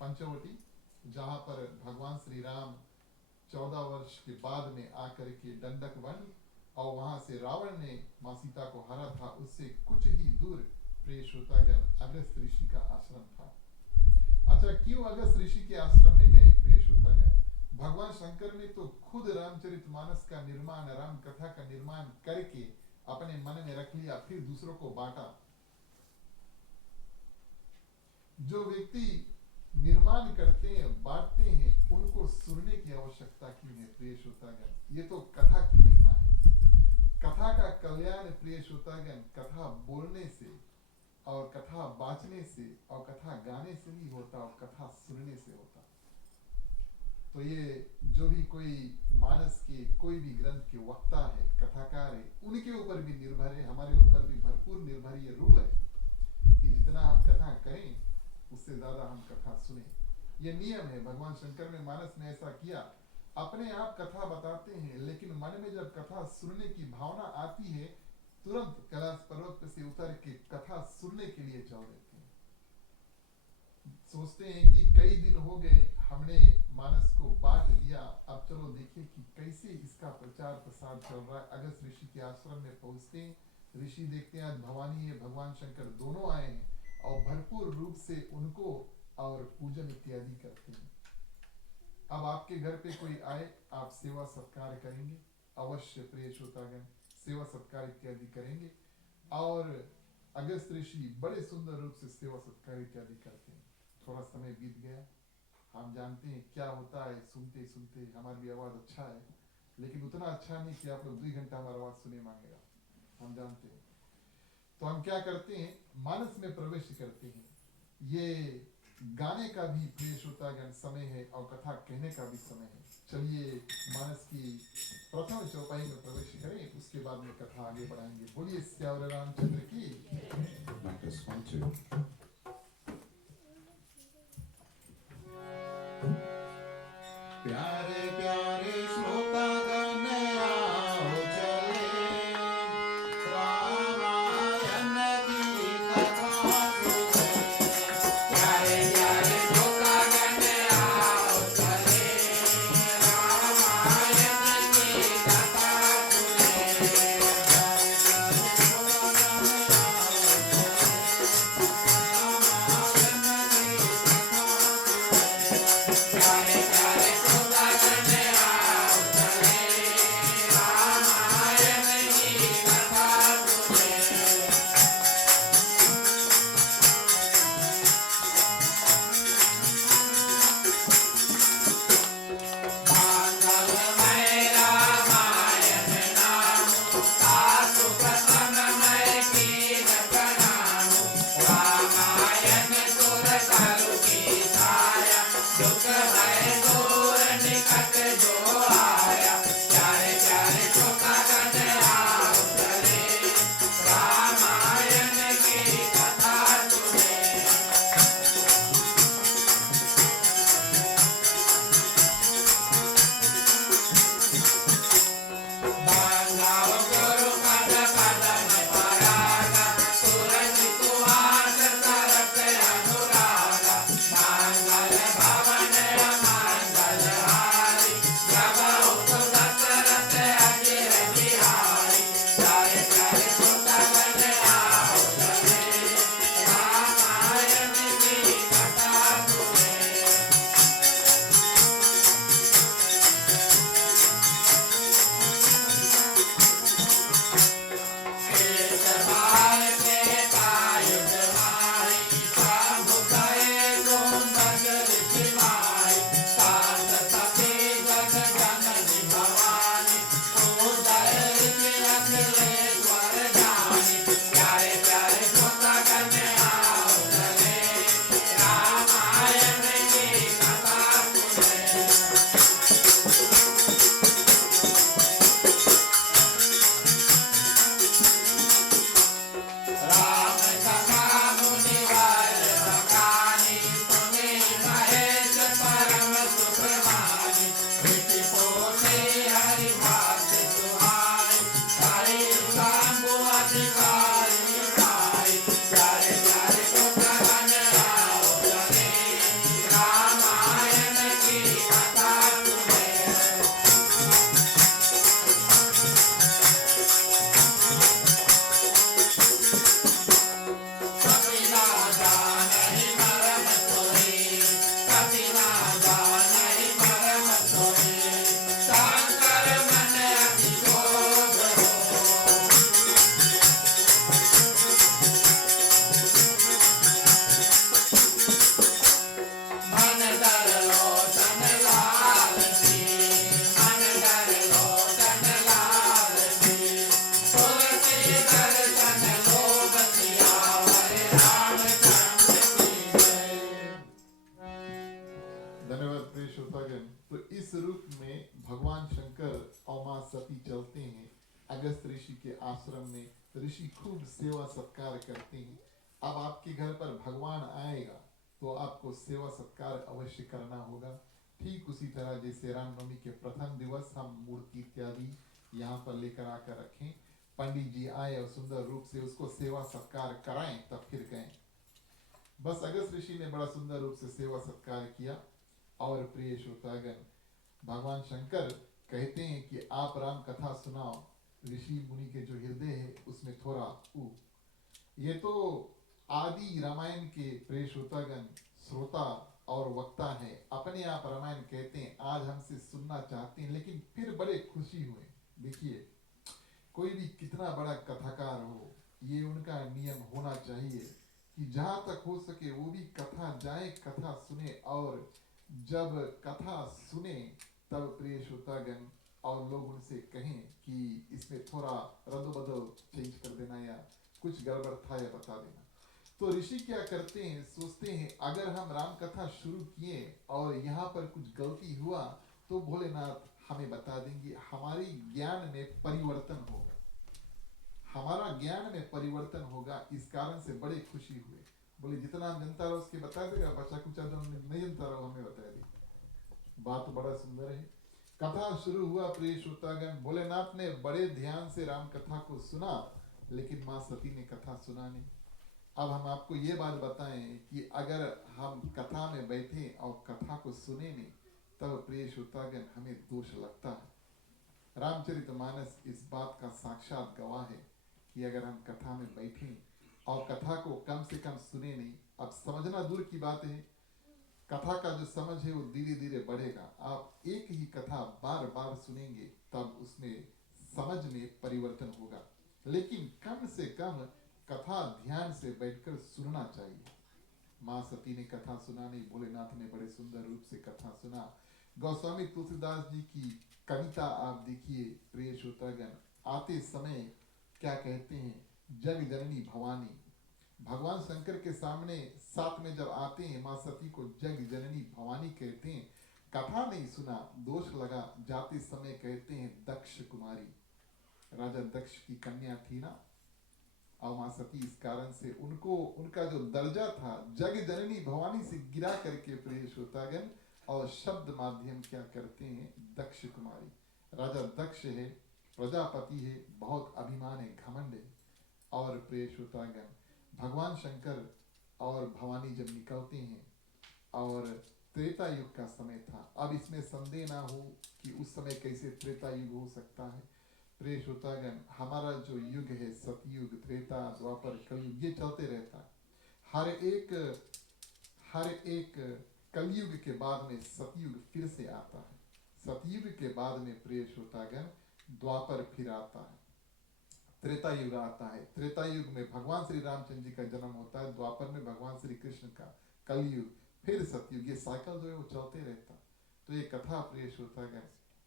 पंचवटी, जहां पर भगवान श्री राम 14 वर्ष के बाद में आकर के दंडक वन, और वहां से रावण ने मां सीता को हरा था, उससे कुछ ही दूर प्रिय श्रोतागण अगस्त ऋषि का आश्रम था। अच्छा, क्यों अगस्त ऋषि के आश्रम में गए प्रिय श्रोतागण? भगवान शंकर ने तो खुद रामचरितमानस का निर्माण, राम कथा का निर्माण करके अपने मन में रख लिया, फिर दूसरों को बांटा। जो व्यक्ति निर्माण करते हैं, बांटते हैं, उनको सुनने की आवश्यकता क्यों है प्रिय श्रोतागण? ये तो कथा की महिमा है। कथा का कल्याण प्रिय श्रोतागण कथा बोलने से और कथा बांचने से और कथा गाने से नहीं होता, और कथा सुनने से होता। तो ये जो भी कोई मानस के, कोई भी ग्रंथ के वक्ता है, कथाकार है, उनके ऊपर भी निर्भर है, हमारे ऊपर भी भरपूर निर्भर ये रूल है कि जितना हम कथा करें उससे ज्यादा हम कथा सुने। ये नियम है। भगवान शंकर ने मानस में ऐसा किया, अपने आप कथा बताते हैं, लेकिन मन में जब कथा सुनने की भावना आती है तुरंत कैलाश पर्वत पे से उतर के कथा सुनने के लिए चल देते हैं। सोचते हैं कि कई दिन हो गए हमने मानस को बांट दिया, अब चलो देखिए कि कैसे इसका प्रचार प्रसार चल रहा है। अगस्त ऋषि के आश्रम में पहुंचते हैं, ऋषि देखते हैं आज भवानी है भगवान शंकर दोनों आए हैं और भरपूर रूप से उनको और पूजन इत्यादि करते हैं। अब आपके घर पे कोई आए, आप सेवा सत्कार करेंगे अवश्य, प्रिय श्रोतागण, सेवा सत्कार इत्यादि करेंगे। और अगस्त ऋषि बड़े सुंदर रूप से सेवा सत्कार इत्यादि करते हैं। थोड़ा समय बीत गया, हम जानते हैं क्या होता है, सुनते सुनते हमारी भी आवाज अच्छा है, लेकिन उतना अच्छा नहीं कि आप लोग 2 घंटा हमारा आवाज सुने मांगेगा, हम जानते हैं। तो हम क्या करते हैं, मानस में प्रवेश करते हैं। ये गाने का भी प्रिय श्रोतागण समय है और कथा कहने का भी समय है। चलिए मानस की प्रथम चौपाई में प्रवेश करें, उसके बाद में कथा आगे बढ़ाएंगे। बोलिए श्यावर रामचंद्र की। प्यारे प्यारे श्रोतागण आओ चले रामायण की कथा सुने। प्यारे प्यारे श्रोतागण आओ चले रामायण की कथा सुने। प्यारे प्यारे श्रोतागण आओ चले रामायण की कथा सुने। मंगलमय रामायण नाम सासु प्रसन्नमय कीन प्रणाम। रामायण सुर करु की छाया, दुख भय दूर निकट जो आया। प्यारे प्यारे श्रोतागण आओ चले रामायण की कथा सुने। बांधव गुरु पद पदम परागा, तुलसी सुहास सरस अनुरागा। मंगल भवन मंगल हारी, प्रभु दशरथ अजिर बिहारी। प्यारे प्यारे श्रोतागण आओ चले रामायण की कथा सुने। केशवार के कायुध माई, प्रभु गए तुम ऋषि माई। सात सती जग जननी भवानी, उदय ऋषि अखिलेश्वर जानी। प्यारे प्यारे श्रोतागण आओ चले रामायण की कथा सुने। राम कथा मुनिवर बखानी, सुनी महेश परम सुख मानी। ऋषि पोथे हरि भाषि सुहाई, हरि सांबु अधिकारी पाई। प्यारे प्यारे श्रोतागण आओ चले रामायण की कथा सुने। कपिला जानहि मरम सोई, कपिला जानहि मरम सोई। शंकर मन अति शोभ हो, मन दर लोचन लाल जी, मन दर लोचन लाल जी। तुलसी दर्शन लोभ सियावर रामचंद्र की जय। धन्यवाद प्रिय श्रोतागण। तो इस रूप में भगवान शंकर और मां सती चलते हैं अगस्त ऋषि के आश्रम में। ऋषि खूब सेवा सत्कार करते हैं। अब आपके घर पर भगवान आएगा तो आपको सेवा सत्कार अवश्य करना होगा। ठीक उसी तरह जैसे रामनवमी के प्रथम दिवस हम मूर्ति इत्यादि यहाँ पर लेकर आकर रखें, पंडित जी आए और सुंदर रूप से उसको सेवा सत्कार कराएं, तब फिर गए। बस अगस्त ऋषि ने बड़ा सुंदर रूप से सेवा सत्कार किया। और प्रिय श्रोतागण, भगवान शंकर कहते हैं कि आप राम कथा सुनाओ। ऋषि मुनि के जो हृदय है उसमें थोड़ा ये तो आदि रामायण के प्रिय श्रोतागण, श्रोता और वक्ता है, अपने आप रामायण कहते हैं, आज हमसे सुनना चाहते हैं, लेकिन फिर बड़े खुशी हुए। देखिए, कोई भी कितना बड़ा कथाकार हो, ये उनका नियम होना चाहिए कि जहां तक हो सके वो भी कथा जाए, कथा सुने, और जब कथा सुने तब प्रिय श्रोतागण और लोग उनसे कहें कि इसमें थोड़ा रद्द-बदल चेंज कर देना या कुछ गड़बड़ था या बता देना। तो ऋषि क्या करते हैं, सोचते हैं अगर हम राम कथा शुरू किए और यहाँ पर कुछ गलती हुआ तो भोलेनाथ हमें बता देंगे, हमारी ज्ञान में परिवर्तन होगा, हमारा ज्ञान में परिवर्तन होगा। इस कारण से बड़े खुशी हुए। बोले जितना हम जनता रहो उसके बता देगा, बच्चा कुछ नहीं जनता रहो हमें बता दी। बात बड़ा सुंदर है। कथा शुरू हुआ प्रिय श्रोतागण, भोलेनाथ ने बड़े ध्यान से राम कथा को सुना, लेकिन माँ सती ने कथा सुना नहीं। अब हम आपको ये बात बताएं कि अगर हम कथा में बैठे और कथा को सुने नहीं, तब प्रिय श्रोतागण हमें दोष लगता है। रामचरितमानस इस बात का साक्षात गवाह है कि अगर हम कथा में बैठे और कथा को कम से कम सुने नहीं, अब समझना दूर की बात है, कथा का जो समझ है वो धीरे धीरे बढ़ेगा। आप एक ही कथा बार बार सुनेंगे तब उसमें समझ में परिवर्तन होगा, लेकिन कम से कम कथा ध्यान से बैठकर सुनना चाहिए। माँ सती ने कथा सुना नहीं, भोलेनाथ ने बड़े सुंदर रूप से कथा सुना। गोस्वामी तुलसीदास जी की कविता आप देखिए प्रिय श्रोतागण, आते समय क्या कहते हैं, जग जननी भवानी। भगवान शंकर के सामने साथ में जब आते हैं, माँ सती को जग जननी भवानी कहते हैं। कथा नहीं सुना, दोष लगा, जाते समय कहते हैं दक्ष कुमारी। राजा दक्ष की कन्या थी ना, और माँ सती इस कारण से उनको उनका जो दर्जा था जग जननी भवानी से गिरा करके प्रिय श्रोतागण, और शब्द माध्यम क्या करते हैं, दक्ष कुमारी। राजा दक्ष है, प्रजापति है, बहुत अभिमान है, घमंड है। और प्रिय श्रोतागण, भगवान शंकर और भवानी जब निकलते हैं, और त्रेता युग का समय था, अब इसमें संदेह ना हो कि उस समय कैसे त्रेता युग हो सकता है। प्रिय श्रोतागण, हमारा जो युग है, सतयुग, त्रेता, द्वापर, कलयुग, ये चलते रहता है। हर एक कलयुग के बाद में सतयुग फिर से आता है। सतयुग के बाद में प्रिय श्रोतागण द्वापर फिर आता है, त्रेता युग आता है। त्रेता युग में भगवान श्री रामचंद्र जी का जन्म होता है, द्वापर में भगवान श्री कृष्ण का, कलयुग, फिर सतयुग, ये साइकिल जो है वो चलते रहता। तो ये कथा प्रिय श्रोतागण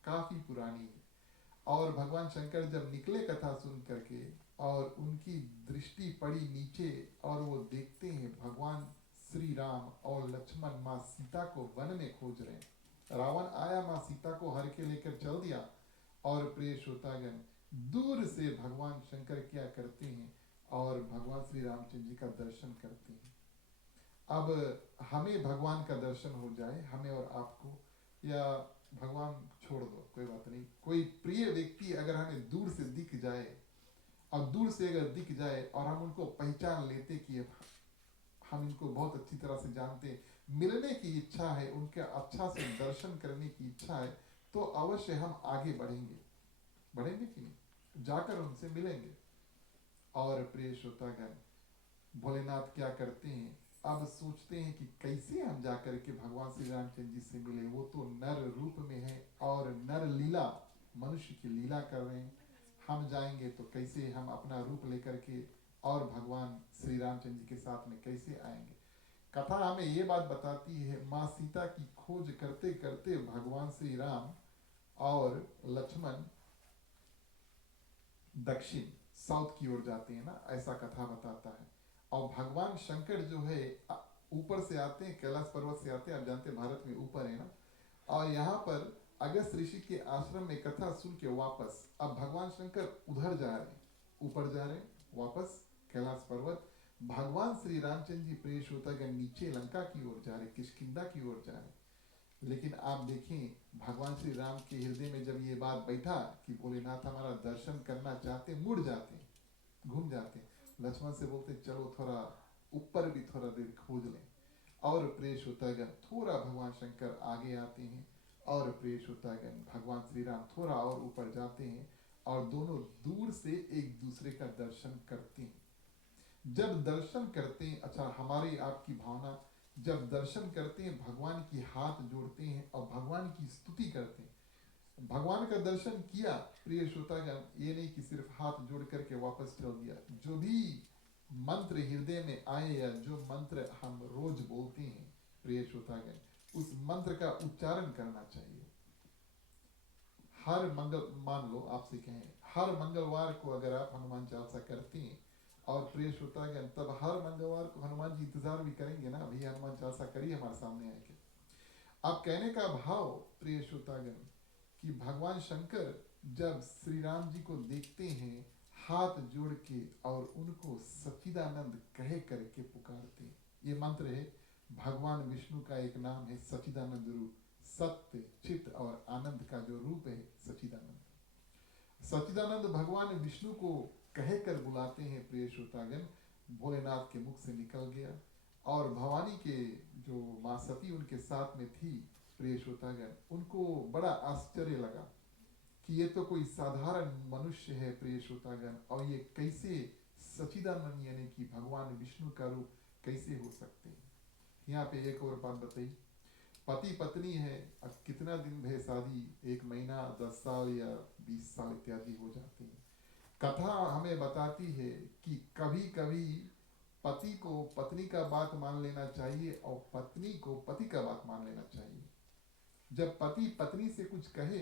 काफी पुरानी है। और भगवान शंकर जब निकले कथा सुन करके, और उनकी दृष्टि पड़ी नीचे, और वो देखते हैं भगवान श्री राम और लक्ष्मण माँ सीता को वन में खोज रहे हैं। रावण आया, माँ सीता को हर के लेकर चल दिया। और प्रिय श्रोतागण, दूर से भगवान शंकर क्या करते हैं, और भगवान श्री रामचंद्र जी का दर्शन करते हैं। अब हमें भगवान का दर्शन हो जाए, हमें और आपको, या भगवान छोड़ दो, कोई बात नहीं, कोई प्रिय व्यक्ति अगर हमें दूर से दिख जाए, और दूर से अगर दिख जाए और हम उनको पहचान लेते कि हम इनको बहुत अच्छी तरह से जानते हैं, मिलने की इच्छा है, उनके अच्छा से दर्शन करने की इच्छा है, तो अवश्य हम आगे बढ़ेंगे कि नहीं, जाकर उनसे मिलेंगे। और प्रिय श्रोतागण, भोलेनाथ क्या करते हैं, अब सोचते हैं कि कैसे हम जाकर के भगवान श्री रामचंद्र जी से मिले, वो तो नर रूप में है और नर लीला, मनुष्य की लीला कर रहे हैं। हम जाएंगे तो कैसे हम अपना रूप लेकर के और भगवान श्री रामचंद्र जी के साथ में कैसे आएंगे। कथा हमें ये बात बताती है, माँ सीता की खोज करते करते भगवान श्री राम और लक्ष्मण दक्षिण, साउथ की ओर जाते हैं ना, ऐसा कथा बताता है। और भगवान शंकर जो है ऊपर से आते हैं, कैलाश पर्वत से आते हैं, आप जानते हैं भारत में ऊपर है ना, और यहाँ पर अगस्त ऋषि के आश्रम में कथा सुन के वापस, अब भगवान शंकर उधर जा रहे हैं, ऊपर जा रहे हैं, वापस कैलाश पर्वत। भगवान श्री रामचंद्र जी प्रिय श्रोतागण नीचे लंका की ओर जा रहे, किष्किंधा की ओर जा रहे। लेकिन आप देखें भगवान श्री राम के हृदय में जब ये बात बैठा कि भोलेनाथ हमारा दर्शन करना चाहते, मुड़ जाते, घूम जाते, लक्ष्मण से बोलते चलो थोड़ा ऊपर भी थोड़ा देर खोज लें। और प्रेष होता है थोड़ा भगवान शंकर आगे आते हैं और प्रेष होता है भगवान श्री राम थोड़ा और ऊपर जाते हैं और दोनों दूर से एक दूसरे का दर्शन करते हैं। जब दर्शन करते हैं, अच्छा हमारी आपकी भावना, जब दर्शन करते हैं भगवान की हाथ जोड़ते हैं और भगवान की स्तुति करते हैं। भगवान का दर्शन किया प्रिय श्रोतागण, ये नहीं कि सिर्फ हाथ जोड़ करके वापस चल दिया। जो भी मंत्र हृदय में आए या जो मंत्र हम रोज बोलते हैं प्रिय श्रोतागण, उस मंत्र का उच्चारण करना चाहिए। हर मंगल, मान लो आपसे कहें हर मंगलवार को अगर आप हनुमान चालीसा करते हैं और प्रिय श्रोतागण, तब हर मंगलवार को हनुमान जी इंतजार भी करेंगे ना, भैया हनुमान चालीसा करिए हमारे सामने आके। आप कहने का भाव प्रिय श्रोतागण कि भगवान शंकर जब श्री राम जी को देखते हैं हाथ जोड़ के और उनको सच्चिदानंद कह करके पुकारते हैं। ये मंत्र है भगवान विष्णु का एक नाम है सच्चिदानंद रूप, सत्य चित्त और आनंद का जो रूप है सच्चिदानंद। सच्चिदानंद भगवान विष्णु को कह कर बुलाते हैं प्रिय श्रोतागण। भोलेनाथ के मुख से निकल गया और भवानी के जो माँ सती उनके साथ में थी प्रिय श्रोतागण, उनको बड़ा आश्चर्य लगा कि ये तो कोई साधारण मनुष्य है प्रिय श्रोतागण, और ये कैसे सच्चिदानंद यानी कि भगवान विष्णु का रूप कैसे हो सकते हैं। यहाँ पे एक और बात बताई, पति पत्नी है, अब कितना दिन भे शादी, 1 महीना 10 साल या 20 साल इत्यादि हो जाते हैं। कथा हमें बताती है कि कभी कभी पति को पत्नी का बात मान लेना चाहिए और पत्नी को पति का बात मान लेना चाहिए। जब पति पत्नी से कुछ कहे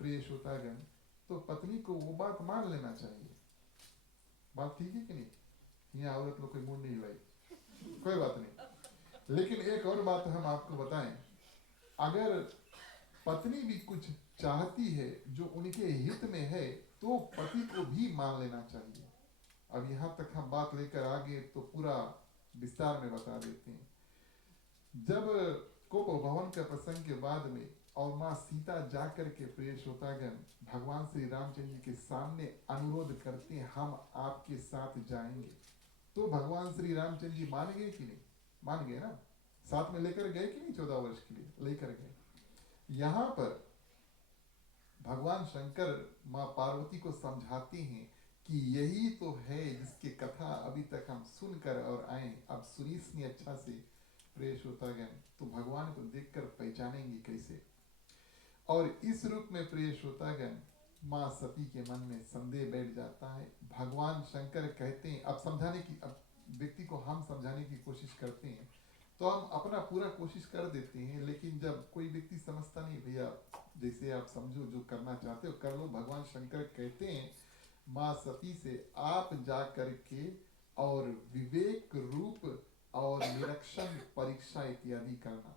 प्रिय श्रोतागण, तो पत्नी को वो बात मान लेना चाहिए। बात ठीक है कि नहीं? यहाँ औरत लोग कोई मूड नहीं लाई, कोई बात नहीं। लेकिन एक और बात हम आपको बताएं, अगर पत्नी भी कुछ चाहती है जो उनके हित में है तो पति को भी मान लेना चाहिए। अब यहाँ तक हम बात लेकर आगे तो पूरा विस्तार में बता देते हैं। जब कोप भवन के प्रसंग के बाद में और माँ सीता जाकर के प्रिय श्रोतागण भगवान श्री रामचंद्र जी के सामने अनुरोध करते हैं हम आपके साथ जाएंगे, तो भगवान श्री रामचंद्र जी मान गए कि नहीं? मान गए ना, साथ में लेकर गए कि नहीं? 14 वर्ष के लिए लेकर गए। यहाँ पर भगवान शंकर माँ पार्वती को समझाते हैं कि यही तो है जिसकी कथा अभी तक हम सुनकर और आए, अब सुनिए अच्छा से प्रिय श्रोतागण, तो भगवान को देखकर पहचानेंगे कैसे। और इस रूप में प्रिय श्रोतागण माँ सती के मन में संदेह बैठ जाता है। भगवान शंकर कहते हैं, अब समझाने की, अब व्यक्ति को हम समझाने की कोशिश करते हैं तो हम अपना पूरा कोशिश कर देते हैं, लेकिन जब कोई व्यक्ति समझता नहीं, भैया जैसे आप समझो जो करना चाहते हो कर लो। भगवान शंकर कहते हैं माँ सती से आप जा करके और विवेक रूप और निरीक्षण परीक्षा इत्यादि करना।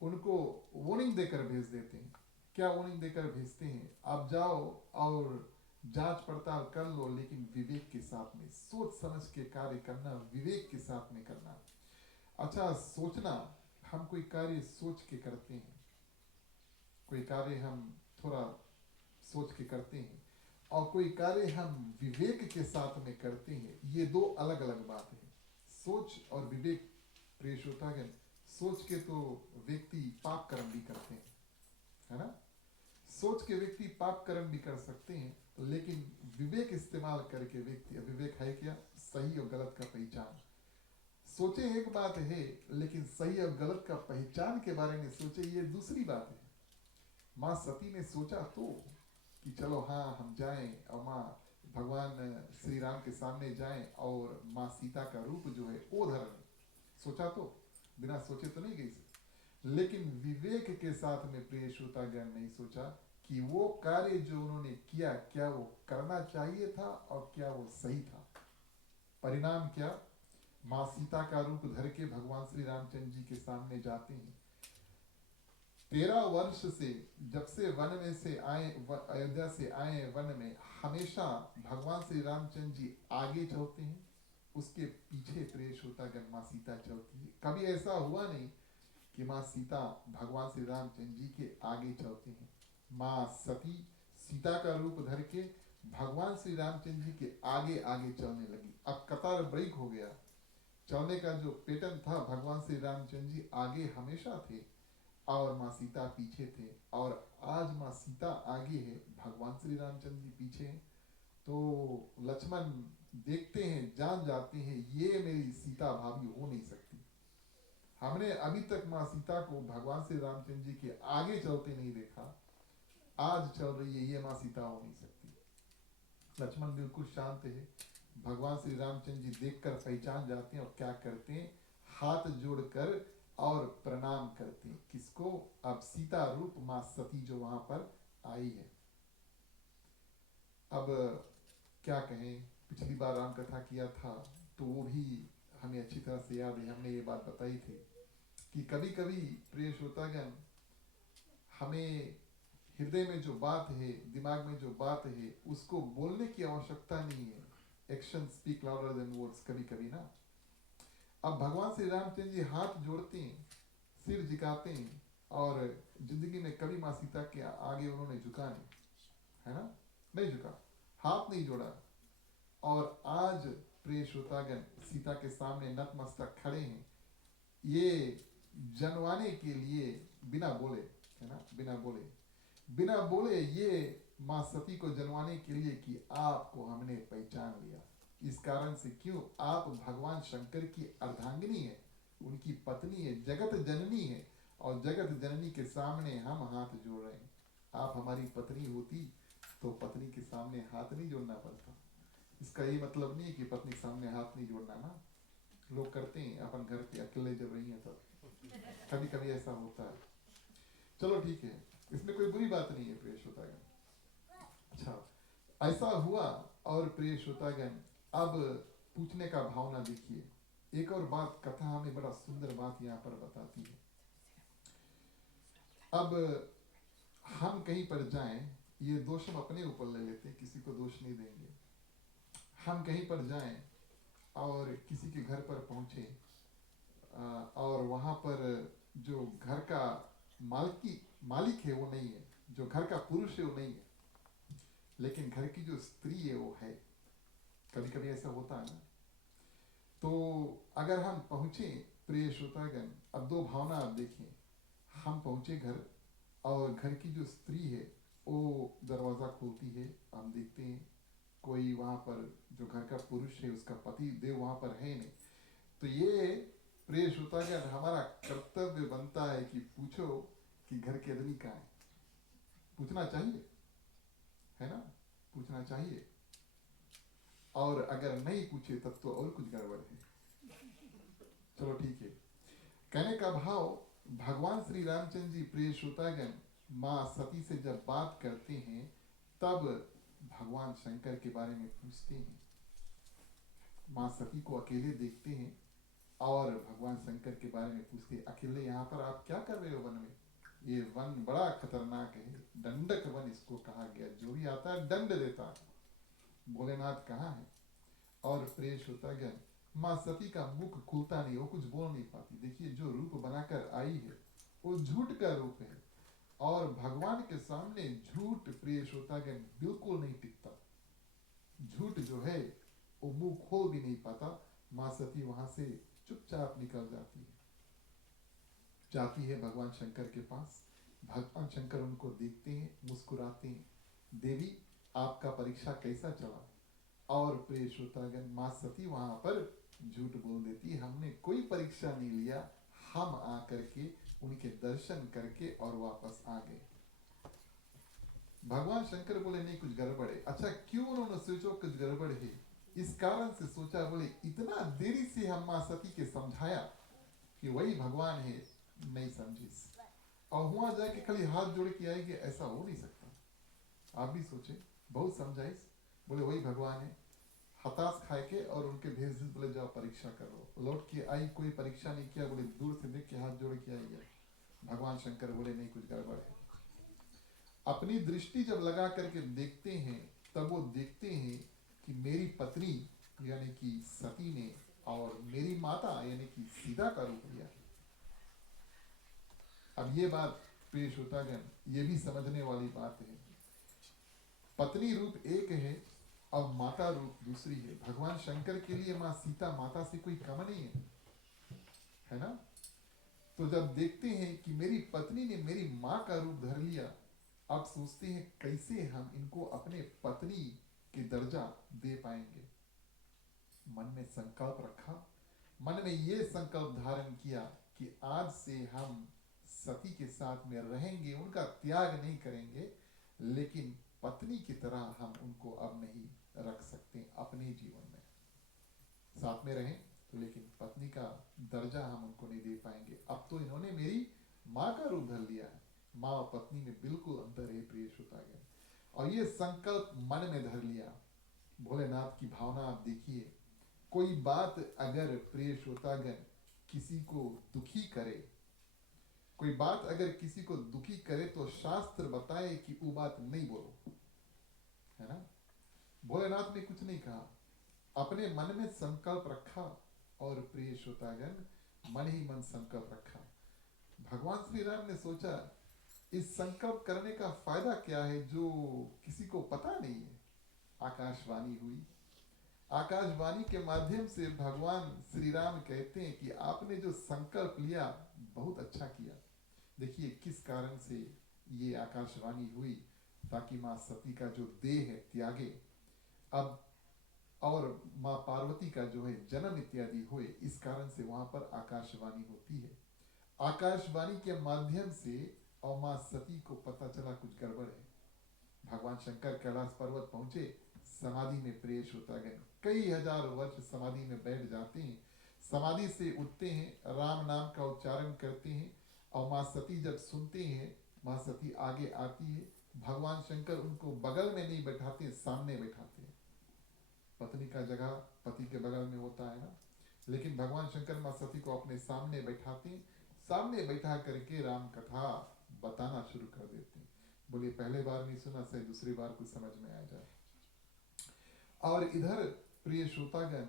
उनको वार्निंग देकर भेज देते हैं। क्या वार्निंग देकर भेजते हैं? आप जाओ और जांच पड़ताल कर लो, लेकिन विवेक के साथ में, सोच समझ के कार्य करना, विवेक के साथ में करना। अच्छा सोचना, हम कोई कार्य सोच के करते हैं, कोई कार्य हम थोड़ा सोच के करते हैं और कोई कार्य हम विवेक के साथ में करते हैं, ये दो अलग अलग बात है। सोच और विवेक प्रिय श्रोतागण, सोच के तो व्यक्ति पाप कर्म भी करते हैं, है ना? सोच के व्यक्ति पाप कर्म भी कर सकते हैं, लेकिन विवेक इस्तेमाल करके व्यक्ति, विवेक है क्या? सही और गलत का पहचान। सोचे एक बात है, लेकिन सही और गलत का पहचान के बारे में सोचे, ये दूसरी बात है। माँ सती ने सोचा तो कि चलो हाँ हम जाएं और माँ भगवान श्री राम के सामने जाएं और माँ सीता का रूप जो है वो धरण। सोचा तो, बिना सोचे तो नहीं गई। लेकिन विवेक के साथ में प्रिय श्रोतागण नहीं सोचा कि वो कार्य जो उन्होंने किया क्या वो करना चाहिए था और क्या वो सही था। परिणाम क्या? माँ सीता का रूप धर के भगवान श्री रामचंद्र जी के सामने जाते हैं। 13 वर्ष से, जब से वन में से आए, अयोध्या से आए वन में, हमेशा भगवान श्री रामचंद्र जी आगे चलते हैं, उसके पीछे प्रिय श्रोतागण माँ सीता चलती है। कभी ऐसा हुआ नहीं कि माँ सीता भगवान श्री रामचंद्र जी के आगे चलते हैं। माँ सती सीता का रूप धर के भगवान श्री रामचंद्र जी के आगे आगे चलने लगी। अब कतार ब्रेक हो गया। चलने का जो पैटर्न था, भगवान श्री रामचंद्र जी आगे हमेशा थे और माँ सीता पीछे थे, और आज माँ सीता आगे है, भगवान श्री रामचंद्र जी पीछे हैं। तो लक्ष्मण देखते हैं, जान जाते हैं ये मेरी सीता भाभी हो नहीं सकती। हमने अभी तक माँ सीता को भगवान श्री रामचंद्र जी के आगे चलते नहीं देखा, आज चल रही है, ये माँ सीता हो नहीं सकती। लक्ष्मण बिल्कुल शांत है। भगवान श्री रामचंद्र जी देखकर पहचान जाते हैं और क्या करते हैं, हाथ जोड़कर और प्रणाम करते हैं। किसको? अब सीता रूप माँ सती जो वहां पर आई है। अब क्या कहें, पिछली बार राम कथा किया था तो वो भी हमें अच्छी तरह से याद है। हमने ये बात बताई थी कि कभी कभी प्रिय श्रोतागण, हमें हृदय में जो बात है, दिमाग में जो बात है, उसको बोलने की आवश्यकता नहीं है। Action speak louder than words, कभी कभी ना। अब भगवान श्री रामचंद्र जी हाथ जोड़ते हैं, सिर झुकाते हैं, और जिंदगी में कभी माँ सीता के आगे उन्होंने झुका नहीं, है ना, नहीं झुका, हाथ नहीं जोड़ा। और आज प्रिय श्रोतागण सीता के सामने नतमस्तक खड़े हैं, ये जनवाने के लिए, बिना बोले, है ना, बिना बोले ये माँ सती को जनवाने के लिए कि आपको हमने पहचान लिया। इस कारण से, क्यों? आप भगवान शंकर की अर्धांगिनी है, उनकी पत्नी है, जगत जननी है, और जगत जननी के सामने हम हाथ जोड़ रहे हैं। आप हमारी पत्नी होती तो पत्नी के सामने हाथ नहीं जोड़ना पड़ता। इसका ये मतलब नहीं है कि पत्नी के सामने हाथ नहीं जोड़ना ना, लोग करते हैं अपन घर पे अकेले जब रही हैं तब, कभी कभी ऐसा होता है। चलो ठीक है, इसमें कोई बुरी बात नहीं है प्रिय श्रोतागण। अच्छा, ऐसा हुआ। और प्रिय श्रोतागण, अब पूछने का भावना देखिए। एक और बात कथा हमें बड़ा सुंदर बात यहाँ पर बताती है। अब हम कहीं पर जाएं, ये दोष हम अपने ऊपर ले लेते हैं, किसी को दोष नहीं देंगे। हम कहीं पर जाएं और किसी के घर पर पहुंचे, और वहां पर जो घर का मालिक है वो नहीं है, जो घर का पुरुष है वो नहीं है, लेकिन घर की जो स्त्री है वो है। कभी कभी ऐसा होता है ना। तो अगर हम पहुंचे प्रिय श्रोतागण, अब दो भावना आप देखें। हम पहुंचे घर, और घर की जो स्त्री है वो दरवाजा खोलती है, हम देखते हैं कोई वहां पर जो घर का पुरुष है, उसका पति देव वहां पर है नहीं। तो ये प्रिय श्रोतागण, हमारा कर्तव्य बनता है कि पूछो कि घर के आदमी कहाँ है। पूछना चाहिए, है ना, पूछना चाहिए। और अगर नहीं पूछे तब तो और कुछ गड़बड़ है। चलो ठीक है। कहने का भाव, भगवान श्री रामचंद्र जी प्रिय श्रोतागण माँ सती से जब बात करते हैं, तब भगवान शंकर के बारे में पूछते हैं। माँ सती को अकेले देखते हैं और भगवान शंकर के बारे में पूछते हैं, अकेले यहाँ पर आप क्या कर रहे हो वन में? ये वन बड़ा खतरनाक है, दंडक वन इसको कहा गया, जो भी आता है दंड देता है। भोलेनाथ कहाँ है? और प्रिय श्रोतागण, माँ सती का मुख खुलता नहीं, वो कुछ बोल नहीं पाती। देखिए, जो रूप बनाकर आई है वो झूठ का रूप है, और भगवान के सामने झूठ प्रिय श्रोतागण बिल्कुल नहीं टिकता। झूठ जो है वो मुंह खोल भी नहीं पाता। माँ सती वहां से चुपचाप निकल जाती है भगवान शंकर के पास। भगवान शंकर उनको देखते हैं, मुस्कुराते हैं, देवी आपका परीक्षा कैसा चला? और प्रिय श्रोतागण, माँ सती वहां पर झूठ बोल देती, हमने कोई परीक्षा नहीं लिया, हम आकर के उनके दर्शन करके और वापस आ गए। भगवान शंकर बोले नहीं, कुछ गड़बड़ है। अच्छा, क्यों उन्होंने सोचा कुछ गड़बड़ है? इस कारण से सोचा, बोले इतना देरी से हम माँ सती के समझाया कि वही भगवान है, नहीं समझी, और वहां जाके खाली हाथ जोड़ के आएगी, ऐसा हो नहीं सकता। आप भी सोचे, बहुत समझाइस, बोले वही भगवान है। हताश खाए के और उनके भेज दिए, बोले जाओ परीक्षा करो। लौट के आई, कोई परीक्षा नहीं किया, बोले दूर से देख के हाथ जोड़ के आई गया। भगवान शंकर बोले नहीं, कुछ गड़बड़ है। अपनी दृष्टि जब लगा करके देखते हैं, तब वो देखते हैं कि मेरी पत्नी यानी कि सती ने और मेरी माता यानी कि सीता का रूप लिया। अब ये बात प्रिय श्रोतागण, ये भी समझने वाली बात है। पत्नी रूप एक है और माता रूप दूसरी है। भगवान शंकर के लिए माँ सीता माता से कोई कम नहीं है ना? तो जब देखते हैं कि मेरी पत्नी ने मेरी माँ का रूप धर लिया, अब सोचते हैं कैसे हम इनको अपने पत्नी की दर्जा दे पाएंगे। मन में संकल्प रखा, मन में ये संकल्प धारण किया कि आज से हम सती के साथ में रहेंगे, उनका त्याग नहीं करेंगे, लेकिन पत्नी की तरह हम उनको अब नहीं रख सकते अपने जीवन में। साथ में रहें तो लेकिन पत्नी का दर्जा हम उनको नहीं दे पाएंगे। अब तो इन्होंने मेरी माँ का रूप धर लिया है। माँ और पत्नी में बिल्कुल अंतर है प्रिय श्रोतागण। और ये संकल्प मन में धर लिया। भोलेनाथ की भावना आप देखिए, कोई बात अगर प्रिय श्रोतागण किसी को दुखी करे, कोई बात अगर किसी को दुखी करे तो शास्त्र बताए कि वो बात नहीं बोलो, है ना? भोलेनाथ ने कुछ नहीं कहा, अपने मन में संकल्प रखा और प्रिय श्रोतागण मन ही मन संकल्प रखा। भगवान श्री राम ने सोचा इस संकल्प करने का फायदा क्या है जो किसी को पता नहीं है। आकाशवाणी हुई। आकाशवाणी के माध्यम से भगवान श्री राम कहते हैं कि आपने जो संकल्प लिया बहुत अच्छा किया। देखिए किस कारण से ये आकाशवाणी हुई, ताकि माँ सती का जो देह है त्यागे अब, और माँ पार्वती का जो है जन्म इत्यादि हुए, इस कारण से वहां पर आकाशवाणी होती है। आकाशवाणी के माध्यम से और माँ सती को पता चला कुछ गड़बड़ है। भगवान शंकर कैलाश पर्वत पहुंचे, समाधि में प्रिय श्रोतागण कई हजार वर्ष समाधि में बैठ जाते हैं। समाधि से उठते हैं, राम नाम का उच्चारण करते हैं, और माँ सती जब सुनते हैं, माँ सती आगे आती है। भगवान शंकर उनको बगल में नहीं बैठाते, सामने बैठाते हैं। पत्नी का जगह पति के बगल में होता है ना, लेकिन भगवान शंकर माँ सती को अपने सामने बैठाते हैं। सामने बैठा करके राम कथा बताना शुरू कर देते हैं। बोलिए पहले बार नहीं सुना, सही दूसरी बार कुछ समझ में आ जाए। और इधर प्रिय श्रोतागण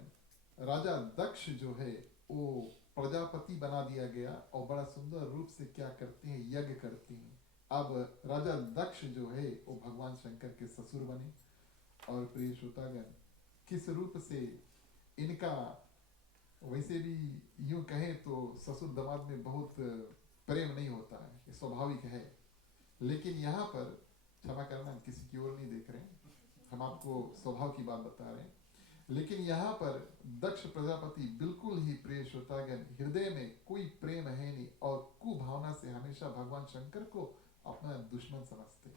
राजा दक्ष जो है वो प्रजापति बना दिया गया, और बड़ा सुंदर रूप से क्या करते हैं, यज्ञ करते हैं। अब राजा दक्ष जो है वो भगवान शंकर के ससुर बने। और प्रिय श्रोतागण किस रूप से इनका, वैसे भी यूं कहें तो ससुर दामाद में बहुत प्रेम नहीं होता है, ये स्वाभाविक है। लेकिन यहाँ पर क्षमा करना, हम किसी की ओर नहीं देख रहे हैं, हम आपको स्वभाव की बात बता रहे हैं। लेकिन यहाँ पर दक्ष प्रजापति बिल्कुल ही प्रिय श्रोतागण हृदय में कोई प्रेम है नहीं, और कुभावना से हमेशा भगवान शंकर को अपना दुश्मन समझते।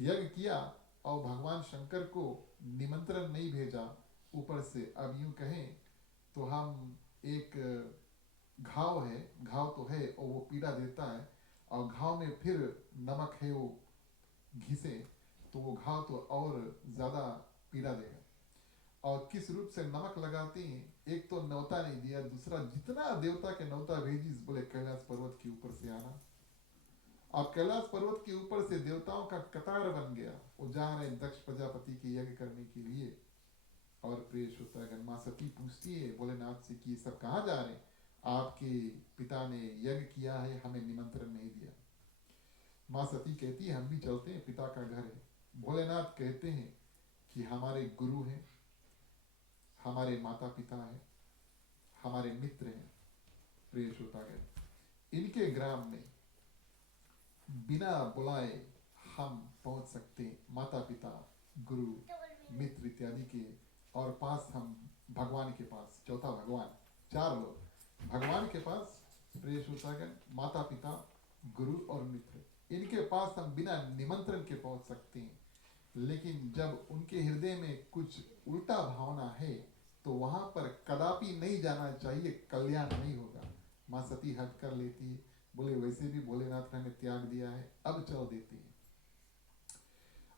यज्ञ किया और भगवान शंकर को निमंत्रण नहीं भेजा ऊपर से। अब यूं कहें तो हम एक घाव है, घाव तो है और वो पीड़ा देता है, और घाव में फिर नमक है वो घिसे तो वो घाव तो और ज्यादा पीड़ा देगा। और किस रूप से नमक लगाते हैं, एक तो न्योता नहीं दिया, दूसरा जितना देवता के न्योता भेजी, बोले कैलाश पर्वत के ऊपर से आना। अब कैलाश पर्वत के ऊपर से देवताओं का कतार बन गया, वो जा रहे दक्ष प्रजापति के यज्ञ करने के लिए। और प्रिय श्रोतागण माँ सती पूछती है भोलेनाथ से कि सब कहाँ जा रहे हैं, आपके पिता ने यज्ञ किया है, हमें निमंत्रण नहीं दिया। माँ सती कहती है हम भी चलते हैं, पिता का घर है। भोलेनाथ कहते हैं कि हमारे गुरु हैं, हमारे माता पिता हैं, हमारे मित्र हैं। प्रिय श्रोतागण इनके ग्राम में बिना बुलाए हम पहुंच सकते, माता पिता गुरु मित्र इत्यादि के, और पास हम भगवान के पास, चौथा भगवान, चार लोग भगवान के पास, प्रिय श्रोतागण माता पिता गुरु और मित्र, इनके पास हम बिना निमंत्रण के पहुंच सकते हैं। लेकिन जब उनके हृदय में कुछ उल्टा भावना है तो वहां पर कदापि नहीं जाना चाहिए, कल्याण नहीं होगा। माँ सती हट कर लेती है, बोले वैसे भी भोलेनाथ ने हमें त्याग दिया है, अब चल देते हैं।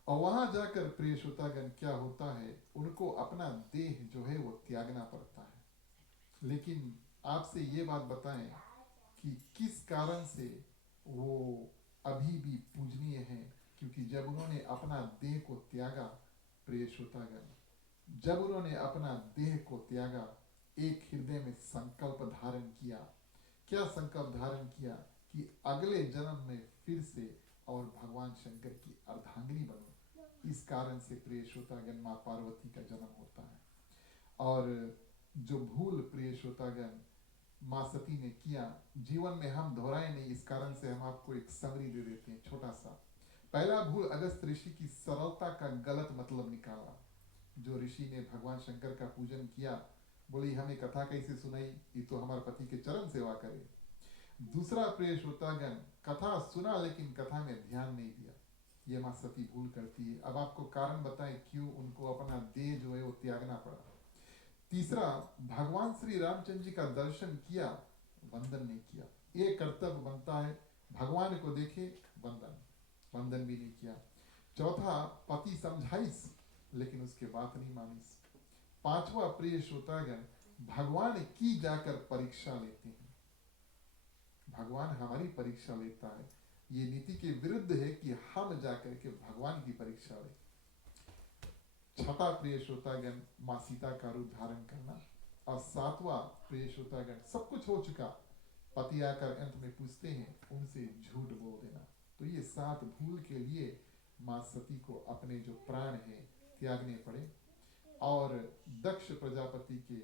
और वहां जाकर प्रिय श्रोतागण क्या होता है, उनको अपना देह जो है वो त्यागना पड़ता है। लेकिन आपसे ये बात बताएं कि किस कारण से वो अभी भी पूजनीय है, क्योंकि जब उन्होंने अपना देह को त्यागा, प्रिय श्रोतागण जब उन्होंने अपना देह को त्यागा, एक हृदय में संकल्प धारण किया। क्या संकल्प धारण किया कि अगले जन्म में फिर से और भगवान शंकर की अर्धांगिनी बनूं। इस कारण से प्रिय श्रोतागण माँ पार्वती का जन्म होता है। और जो भूल प्रिय श्रोतागण माँ सती ने किया, जीवन में हम दोहराए नहीं, इस कारण से हम आपको एक समरी दे देते हैं छोटा सा। पहला भूल, अगस्त ऋषि की सरलता का गलत मतलब निकाला। जो ऋषि ने भगवान शंकर का पूजन किया, बोली हमें कथा कैसे सुनाई, ये तो हमारे पति के चरण सेवा करे। दूसरा प्रिय श्रोतागण, कथा सुना लेकिन कथा में ध्यान नहीं दिया, ये माँ सती भूल करती है। अब आपको कारण बताएं क्यों उनको अपना देह जो है वो त्यागना पड़ा। तीसरा, भगवान श्री रामचंद्र जी का दर्शन किया, वंदन नहीं किया। ये कर्तव्य बनता है, भगवान को देखे वंदन भी नहीं किया। चौथा, पति समझाइस लेकिन उसके बात नहीं मानिस। पांचवा प्रिय श्रोतागण, भगवान की जाकर परीक्षा लेते हैं। भगवान हमारी परीक्षा लेता है, ये नीति के विरुद्ध है कि हम जाकर के भगवान की परीक्षा लें। छठा प्रिय श्रोतागण, माँ सीता का रूप धारण करना। और सातवां प्रिय श्रोतागण, सब कुछ हो चुका, पति आकर अंत में पूछते हैं, उनसे झूठ बोल देना। तो ये 7 भूल के लिए माँ सती को अपने जो प्राण हैं त्यागने पड़े। और दक्ष प्रजापति के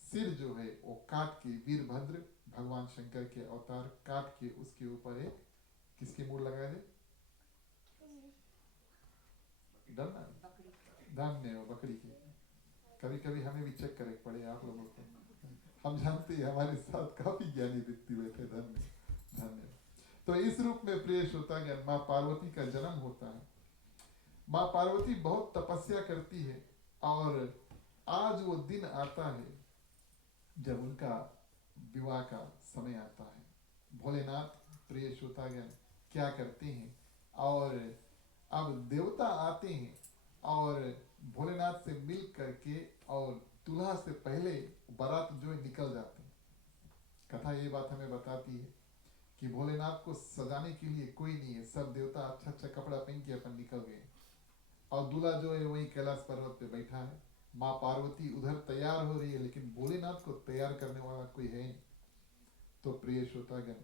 सिर जो है वो काट के, वीरभद्र भगवान शंकर के अवतार काट के उसके ऊपर एक किसके मूल लगाए थे, धन्य बकरी के। कभी कभी हमें भी चेक करे पड़े आप लोगों को, हम जानते हैं हमारे साथ काफी ज्ञानी व्यक्ति बैठे, धन्य। तो इस रूप में प्रिय श्रोतागण माँ पार्वती का जन्म होता है। माँ पार्वती बहुत तपस्या करती है और आज वो दिन आता है जब उनका विवाह का समय आता है। भोलेनाथ प्रिय श्रोतागण क्या करते हैं, और अब देवता आते हैं और भोलेनाथ से मिल करके और दूल्हा से पहले बारात जो है निकल जाते हैं। कथा ये बात हमें बताती है कि भोलेनाथ को सजाने के लिए कोई नहीं है, सब देवता अच्छा अच्छा कपड़ा पहन के अपन निकल गए और दूल्हा जो है वही कैलाश पर्वत पे बैठा है। माँ पार्वती उधर तैयार हो रही है लेकिन भोलेनाथ को तैयार करने वाला कोई है नहीं। तो प्रिय श्रोतागण,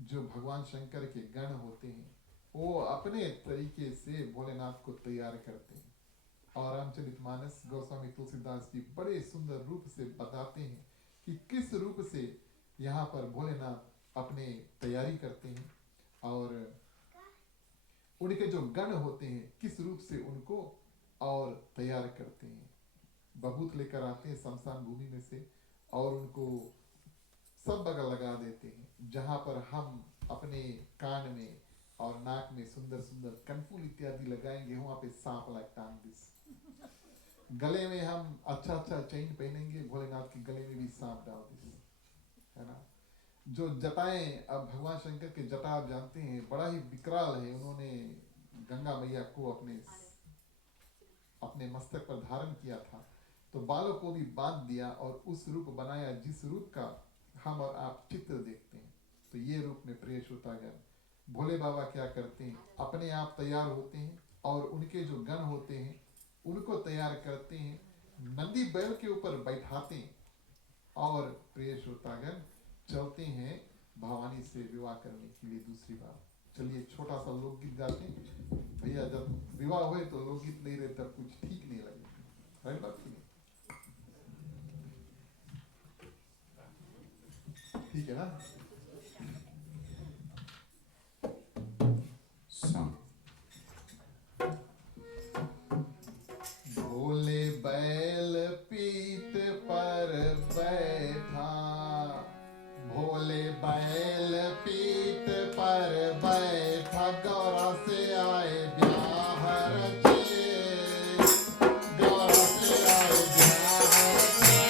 जो भगवान शंकर के गण होते हैं वो अपने तरीके से भोलेनाथ को तैयार करते हैं। और रामचरितमानस गोस्वामी तुलसीदास जी बड़े सुंदर रूप से बताते हैं कि किस रूप से यहाँ पर भोलेनाथ अपने तैयारी करते हैं और उनके जो गण होते हैं किस रूप से उनको और तैयार करते हैं। बबूत लेकर आते हैं शमशान भूमि में से और उनको सब बगल लगा देते हैं। जहां पर हम अपने कान में और नाक में सुंदर सुंदर कनफूल इत्यादि लगाएंगे वहां पे सांप टांग दिस। गले में हम अच्छा अच्छा चेन पहनेंगे, भोलेनाथ के गले में भी सांप डाल दिस, है ना। जो जटाएं, अब भगवान शंकर के जटा आप जानते हैं बड़ा ही विकराल है। उन्होंने गंगा मैया को अपने मस्तक पर धारण किया था, तो बालों को भी बांध दिया और उस रूप बनाया जिस रूप का हम और आप चित्र देखते हैं। तो ये रूप में प्रिय श्रोतागण भोले बाबा क्या करते हैं, अपने आप तैयार होते हैं और उनके जो गण होते हैं उनको तैयार करते हैं, नंदी बैल के ऊपर बैठाते हैं और प्रिय श्रोतागण चलते हैं भवानी से विवाह करने के लिए दूसरी बार। चलिए छोटा सा लोकगीत गाते हैं भैया, जब विवाह हुए तो लोकगीत नहीं रहे तब कुछ ठीक नहीं लगे, राइट बात नहीं, ठीक है ना। भोले बैल पीठ पर बैठा, भोले बैल पीठ पर बैठा, गौरा से आए ब्याह रचे, गौरा से आए ब्याह रचे,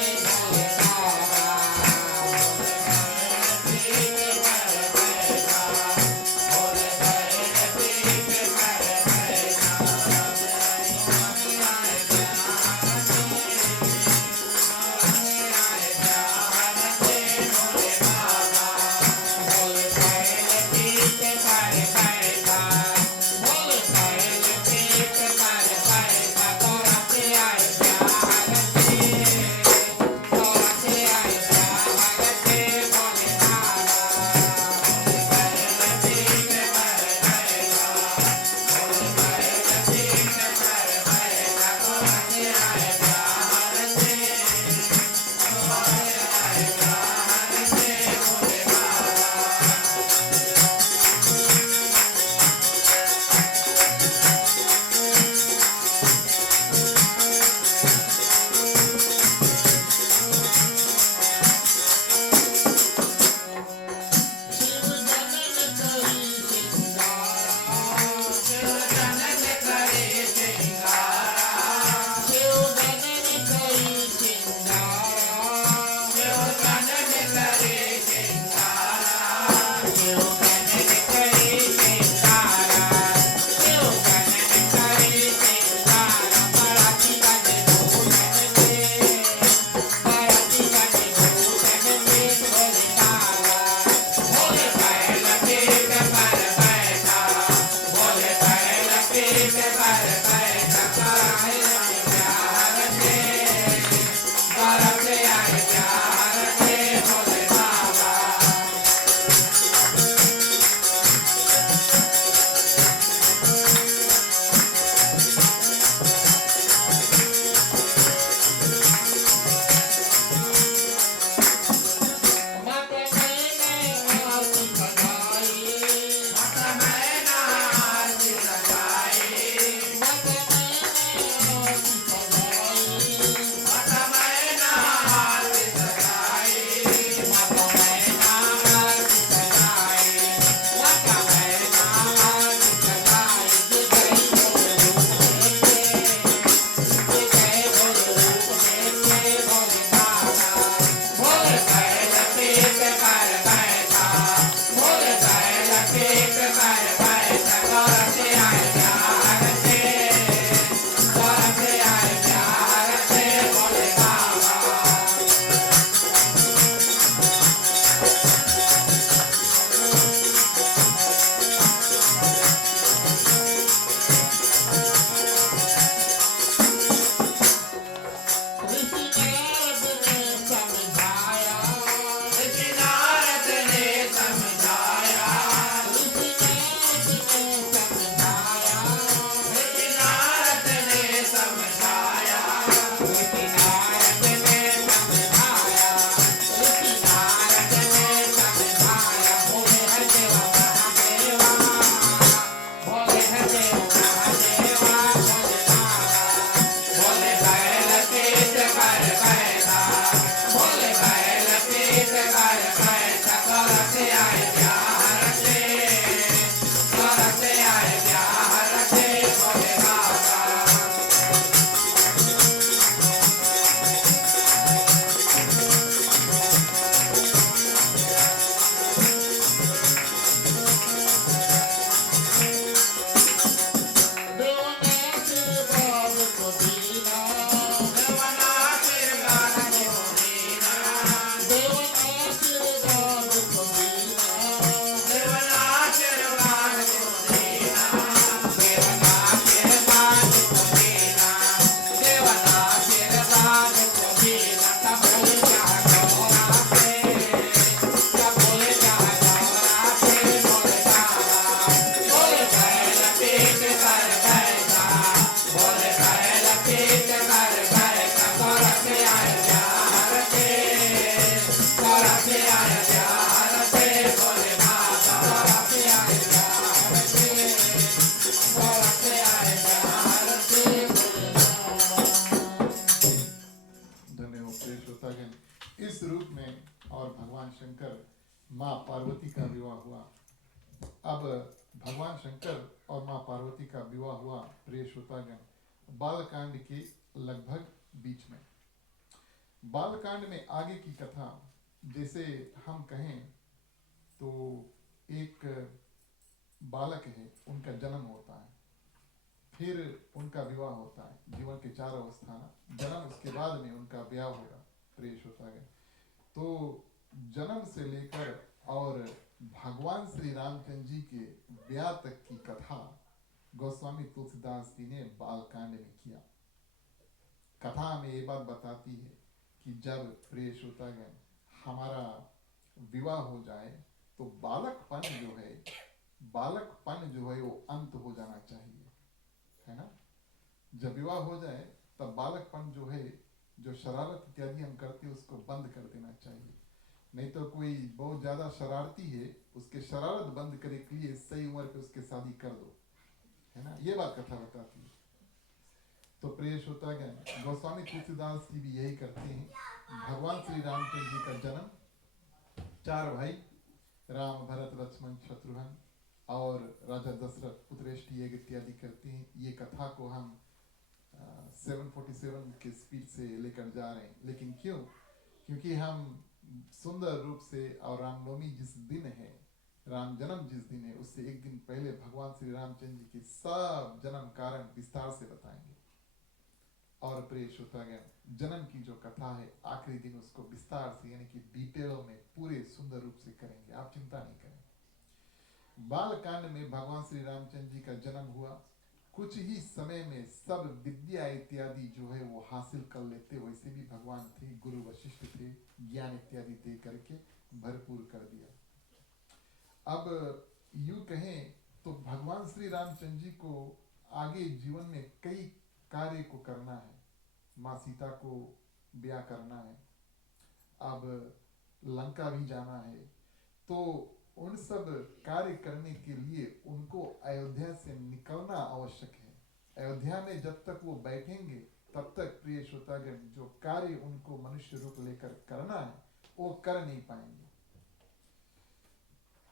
सब बोले क्या गौरा पे सब बोले क्या गौरा पे बोले बैल पीट कर बैठा बोले बैल पीट कर बैठा गौरा पे आए प्यार पे गौरा पे आए प्यार पे बोले माता गौरा पे आए प्यार पे गौरा पे आए प्यार पे धन्य हो प्रिय श्रोतागण। इस रूप में और भगवान शंकर माँ पार्वती का विवाह हुआ। अब भगवान शंकर और माँ पार्वती का विवाह हुआ प्रिय श्रोतागण बालकांड के लगभग बीच में। बालकांड में आगे की कथा जैसे हम कहें तो एक बालक है, उनका जन्म होता है, फिर उनका विवाह होता है। जीवन के 4 अवस्था, जन्म, उसके बाद में उनका ब्याह होगा प्रिय श्रोतागण। तो जन्म से लेकर और भगवान श्री रामचंद्र जी के ब्याह तक की कथा गोस्वामी तुलसीदास जी ने बालकांड में किया। कथा हमें ये बात बताती है कि जब प्रिय श्रोतागण हमारा विवाह हो जाए तो बालकपन जो है वो अंत हो जाना चाहिए, है ना। जब विवाह हो जाए तब बालकपन जो है, जो शरारत इत्यादि हम करते हैं उसको बंद कर देना चाहिए। नहीं तो कोई बहुत ज्यादा शरारती है, उसके शरारत बंद करे के लिए सही उम्र पे उसके शादी कर दो, है ना। ये बात कथा बताती है। तो प्रिय श्रोतागण गोस्वामी तुलसीदास जी भी यही करते हैं। भगवान श्री रामचंद्र जी का जन्म, 4 भाई राम भरत लक्ष्मण शत्रुघ्न और राजा दशरथ पुत्रेष्टि यज्ञ इत्यादि करते हैं। ये कथा को हम 747 के स्पीड से लेकर जा रहे हैं। लेकिन क्यों? क्योंकि हम सुंदर रूप से, और रामनवमी जिस दिन है, राम जन्म जिस दिन है, उससे एक दिन पहले भगवान श्री रामचंद्र जी के सब जन्म कारण विस्तार से बताएंगे। और प्रिय श्रोतागण जन्म की जो कथा है आखिरी दिन उसको विस्तार से यानी कि डिटेल में पूरे सुंदर रूप से करेंगे, आप चिंता नहीं करें। बालकांड में भगवान श्री रामचंद्र जी का जन्म हुआ। कुछ ही समय में सब विद्या इत्यादि जो है वो हासिल कर लेते। वैसे भी भगवान थे, गुरु वशिष्ठ थे, ज्ञान इत्यादि दे करके भरपूर कर दिया। अब यूं कहें तो भगवान श्री रामचंद्र जी को आगे जीवन में कई कार्य को करना है। माँ सीता को ब्याह करना है, अब लंका भी जाना है। तो उन सब कार्य करने के लिए उनको अयोध्या से निकलना आवश्यक है। अयोध्या में जब तक वो बैठेंगे तब तक प्रिय श्रोतागण जो कार्य उनको मनुष्य रूप लेकर करना है वो कर नहीं पाएंगे।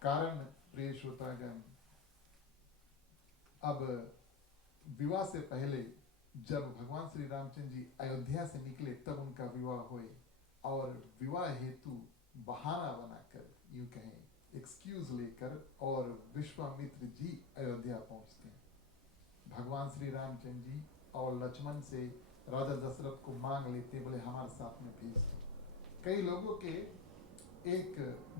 कारण प्रिय श्रोतागण अब विवाह से पहले जब भगवान श्री रामचंद्र जी अयोध्या से निकले तब उनका विवाह हुए, और विवाह हेतु बहाना बनाकर, यूं कहें एक्सक्यूज लेकर, और विश्वामित्र जी अयोध्या पहुंचते हैं। भगवान श्री रामचंद्र जी और लक्ष्मण से राजा दशरथ को मांग लेते, बोले हमारे साथ में भेज दो। कई लोगों के एक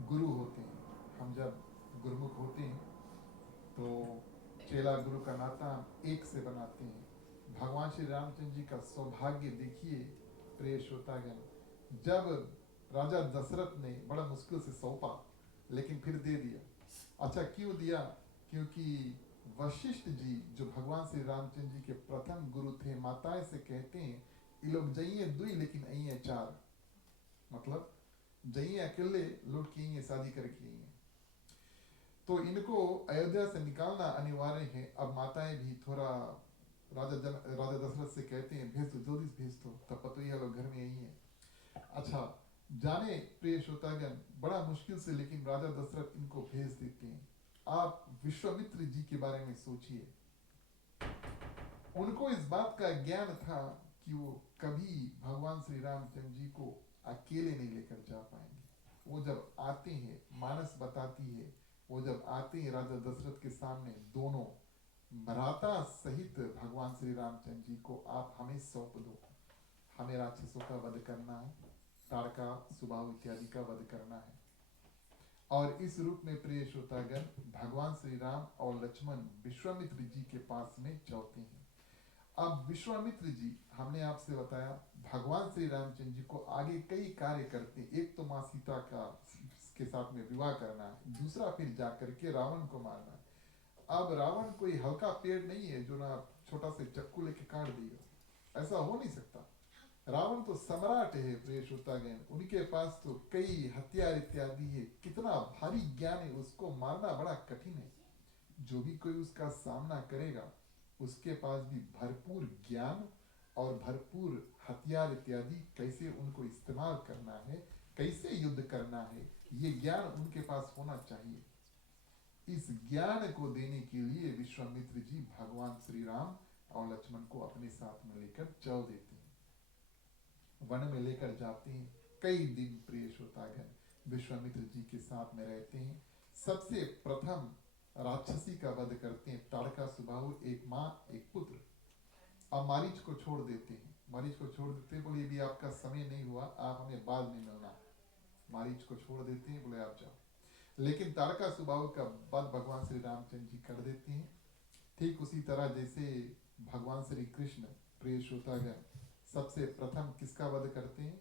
गुरु होते हैं, हम जब गुरुमुख होते हैं तो चेला गुरु का नाता एक से बनाते हैं। भगवान श्री रामचंद्र जी का सौभाग्य देखिए प्रिय श्रोतागण, जब राजा दशरथ ने बड़ा मुश्किल से सौंपा लेकिन फिर दे दिया। अच्छा क्यों दिया? क्योंकि वशिष्ठ जी जो भगवान श्री रामचंद्र जी के प्रथम गुरु थे, माताएं से कहते हैं ये लोग जाइए 2 लेकिन आइए 4, मतलब जाइए अकेले लोग की शादी करके आइए। तो इनको अयोध्या से निकालना अनिवार्य है। अब माताएं भी थोड़ा राजा दशरथ से कहते हैं भेज दो, जल्दी से भेज दो, तब पता ही लोग घर में यही है। अच्छा जाने प्रिय श्रोतागण बड़ा मुश्किल से लेकिन राजा दशरथ इनको भेज देते हैं। आप विश्वामित्र जी के बारे में सोचिए, उनको इस बात का ज्ञान था कि वो कभी भगवान श्री रामचंद्र जी को अकेले नहीं लेकर जा पाएंगे। वो जब आते हैं, मानस बताती है, वो जब आते हैं राजा दशरथ के सामने, दोनों भ्राता सहित भगवान श्री रामचंद्र जी को आप हमें सौंप दो, हमें राक्षसों का वध करना है, ताड़का सुबाहु इत्यादि का वध करना है। और इस रूप में प्रिय श्रोतागण भगवान श्री राम और लक्ष्मण विश्वामित्र जी के पास में चलते हैं। अब विश्वामित्र जी, हमने आपसे बताया भगवान श्री रामचंद्र जी को आगे कई कार्य करते हैं। एक तो माँ सीता का के साथ में विवाह करना है, दूसरा फिर जाकर के रावण को मारना है। अब रावण कोई हल्का पेड़ नहीं है जो ना छोटा से चक्कू लेके काट देगा, ऐसा हो नहीं सकता। रावण तो सम्राट है प्रिय श्रोतागण, उनके पास तो कई हथियार इत्यादि है, कितना भारी ज्ञान है, उसको मारना बड़ा कठिन है। जो भी कोई उसका सामना करेगा उसके पास भी भरपूर ज्ञान और भरपूर हथियार इत्यादि, कैसे उनको इस्तेमाल करना है, कैसे युद्ध करना है, ये ज्ञान उनके पास होना चाहिए। इस ज्ञान को देने के लिए विश्वामित्र जी भगवान श्री राम और लक्ष्मण को अपने साथ में लेकर चल देते हैं, वन में लेकर जाते हैं। कई दिन प्रिय श्रोतागण विश्वामित्र जी के साथ में रहते हैं। सबसे प्रथम राक्षसी का वध करते हैं, ताड़का सुबाहु, एक माँ एक पुत्र। अब मारीच को छोड़ देते हैं, मारीच को छोड़ देते हैं, बोले भी आपका समय नहीं हुआ, आप हमें बाद में मिलना। मारीच को छोड़ देते हैं, बोले आप जाओ। लेकिन ताड़का सुबाहु का वध भगवान श्री रामचंद्र जी कर देते हैं। ठीक उसी तरह जैसे भगवान श्री कृष्ण प्रिय श्रोतागण सबसे प्रथम किसका वध करते हैं,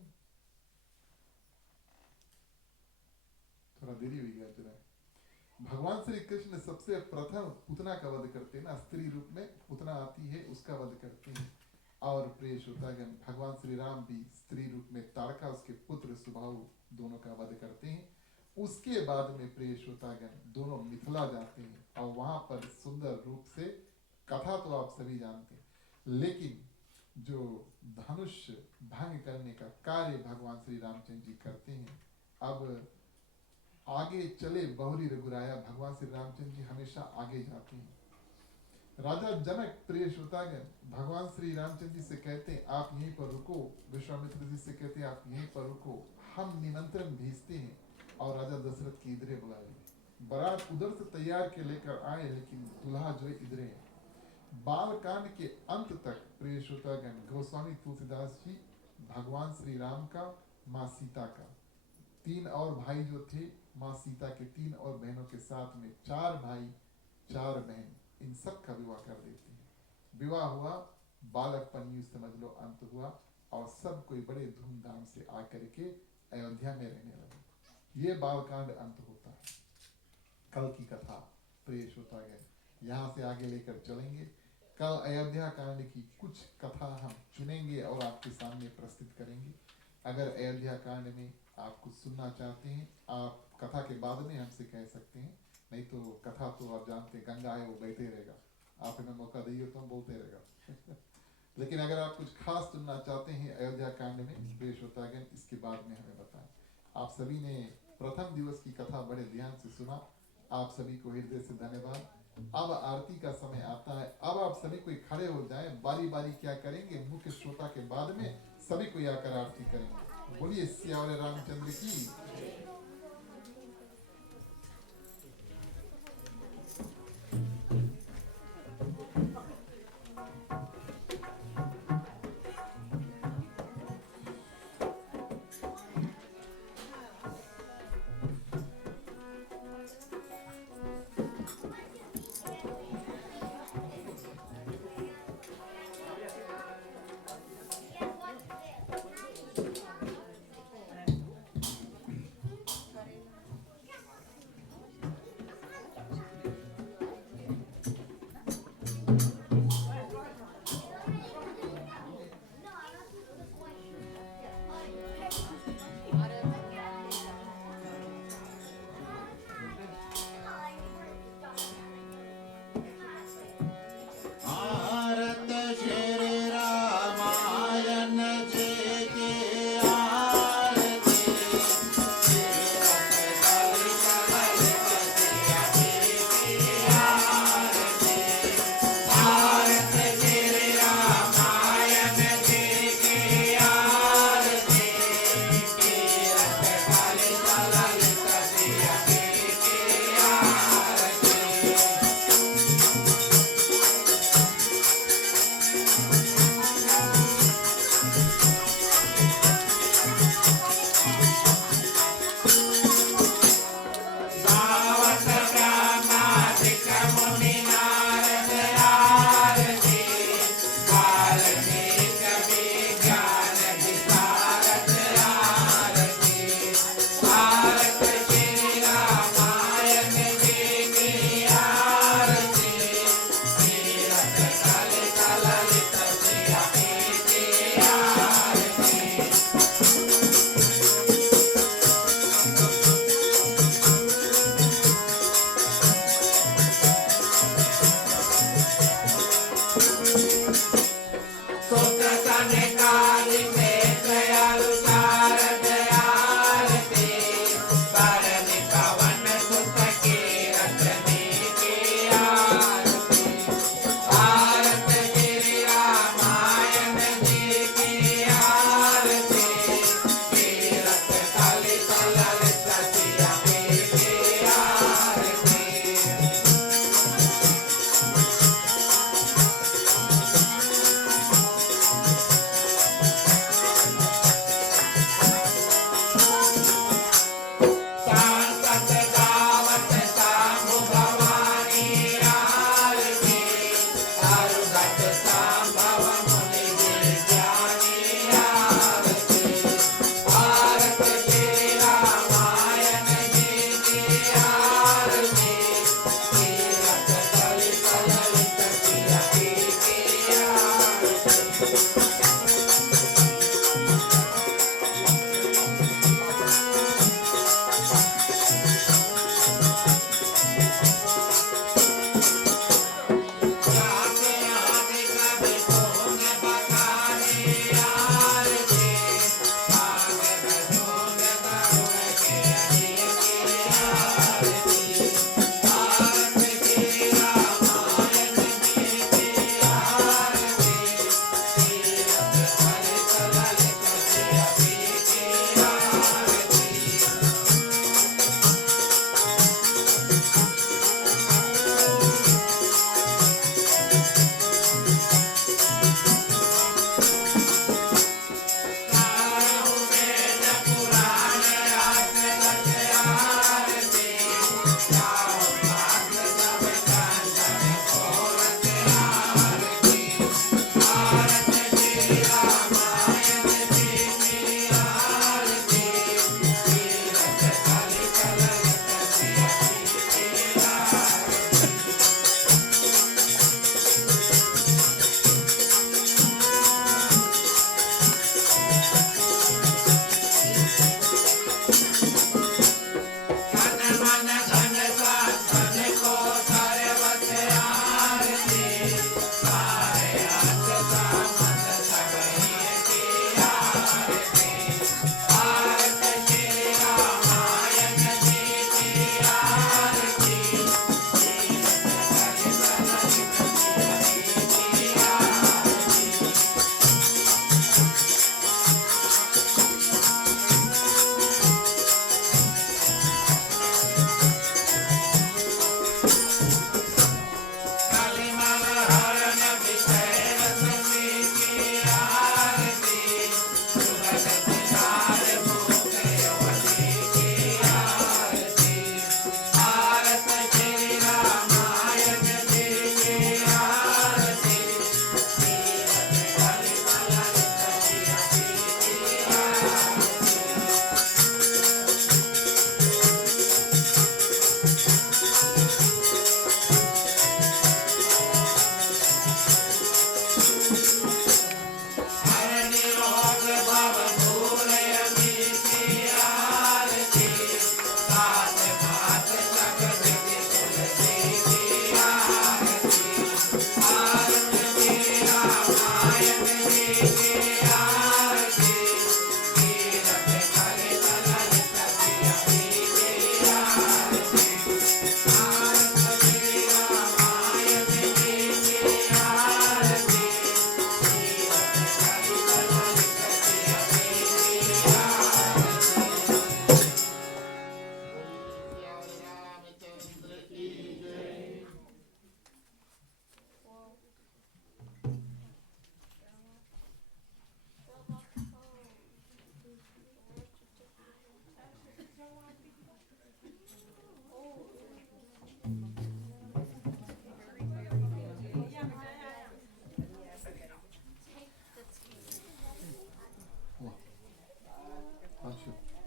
थोड़ा देरी हुई गया जरा। भगवान श्री कृष्ण सबसे प्रथम पुतना का वध करते हैं ना, स्त्री रूप में पुतना आती है उसका वध करते हैं। और प्रिय श्रोतागण भगवान श्री राम भी स्त्री रूप में ताड़का, उसके पुत्र सुबाहु, दोनों का वध करते हैं। उसके बाद में प्रिय श्रोतागण दोनों मिथिला जाते हैं और वहां पर सुंदर रूप से, कथा तो आप सभी जानते हैं, लेकिन जो धनुष भंग करने का कार्य भगवान श्री रामचंद्र जी करते हैं। अब आगे चले बहुरी रघुराया, भगवान श्री रामचंद्र जी हमेशा आगे जाते हैं। राजा जनक प्रिय श्रोतागण भगवान श्री रामचंद्र जी से कहते हैं आप यहीं पर रुको, विश्वामित्र जी से कहते हैं आप यहीं पर रुको, हम निमंत्रण भेजते हैं। और राजा दशरथ की इधरे बुला लिए, बारात उधर से तैयार के लेकर आए, लेकिन दुल्हा जो है इधरे है। बाल कांड के अंत तक प्रिय श्रोतागण गोस्वामी तुलसीदास जी भगवान श्री राम का, माँ सीता का, तीन और भाई जो थे माँ सीता के, तीन और बहनों के साथ में 4 भाई 4 बहन, इन सब का विवाह कर देते हैं। विवाह हुआ, बालकपन यूं समझ लो अंत हुआ, और सब कोई बड़े धूमधाम से आकर के अयोध्या में रहने लगे। ये बालकांड अंत होता है। कल की कथा प्रिय श्रोतागण यहाँ से आगे लेकर चलेंगे। कल अयोध्या कांड की कुछ कथा हम चुनेंगे और आपके सामने प्रस्तुत करेंगे। अगर अयोध्या कांड में आप कुछ सुनना चाहते हैं, आप कथा के बाद में हमसे कह सकते हैं, नहीं तो कथा तो आप जानते हैं गंगा है वो बहते रहेगा, आप हमें मौका दिए तो हम बोलते रहेगा। लेकिन अगर आप कुछ खास सुनना चाहते हैं अयोध्या कांड में, प्रिय श्रोतागण इसके बाद में हमें बताएं। आप सभी ने प्रथम दिवस की कथा बड़े ध्यान से सुना, आप सभी को हृदय से धन्यवाद। अब आरती का समय आता है, अब आप सभी कोई खड़े हो जाए, बारी बारी क्या करेंगे, मुख्य श्रोता के बाद में सभी को आकर आरती करेंगे। बोलिए सियावर रामचंद्र की।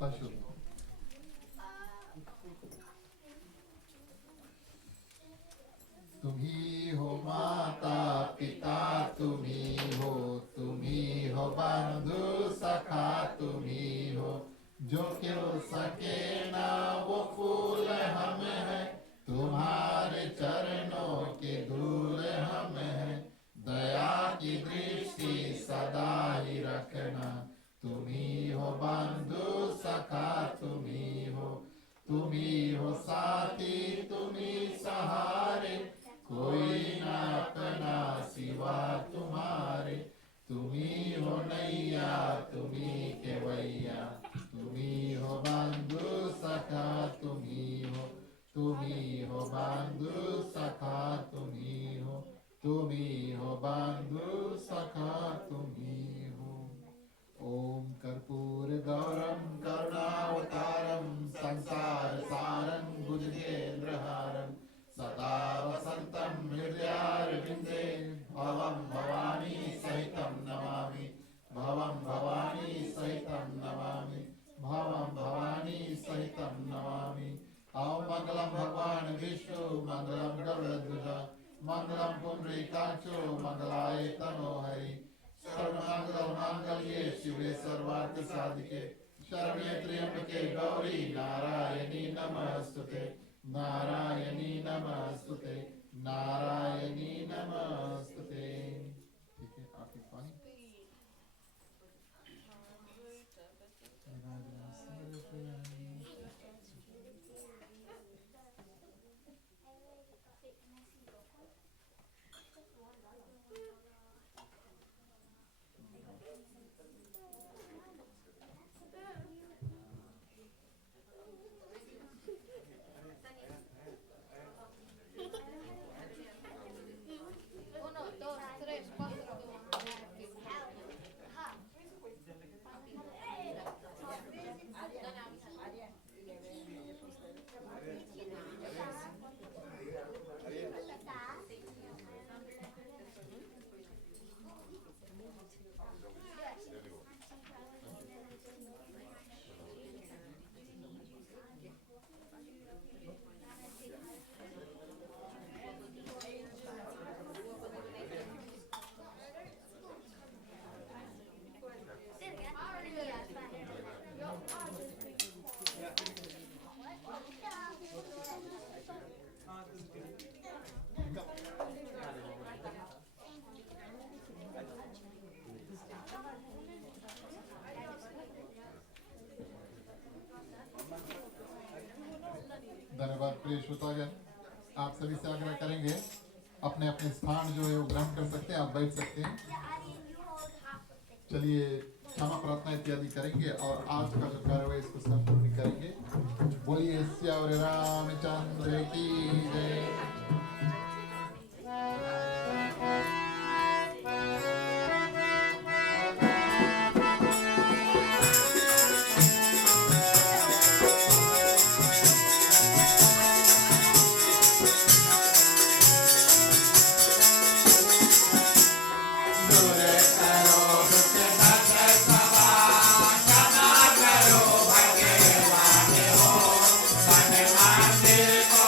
पशु तुम्ही हो माता पिता, तुम्ही हो बंधु सखा, तुम्ही हो जो खिल सके ना वो फूल हम हैं, तुम्हारे चरणों के धूल हम हैं, दया की दृष्टि सदा ही रखना, तुम्ही हो बंधु सखा, तुम्ही हो साथी, तुम्ही सहारे, कोई ना अपना सिवा तुम्हारे, तुम्ही हो नैया, तुम्ही केवैया, तुम्ही हो बंधु सखा, तुम्ही हो बंधु सखा, तुम्ही हो बंधु सखा, तुम्ही हो। ओम कर्पूर गौरम करुणावतारम संसार सारं भुजगेन्द्रहारं सदा वसंतं हृदयारविंदे भवं भवानी सहितं नमामि, भवं भवानी सहितं नमामि, भवं भवानी सहितं नमामि। ओम मंगलम भगवान विष्णु मंगलम गरुड़ध्वज मंगलम पुंडरीकाक्षो मंगलाय तनोहरि, सर्वमंगल मांगल्ये शिवे सर्वार्थ साधिके, शरण्ये त्र्यंबके गौरी नारायणी नमस्तुते, नारायणी नमस्तुते, नारायणी नमस्तुते। ठीक है, आपकी पानी धन्यवाद प्रिय श्रोतागण। आप सभी से आग्रह करेंगे अपने अपने स्थान जो है वो ग्रहण कर सकते हैं, आप बैठ सकते हैं। चलिए क्षमा प्रार्थना इत्यादि करेंगे और आज का जो कार्य इसको संपूर्ण करेंगे। बोलिए श्याम रामचंद्र की जय। मंदिर को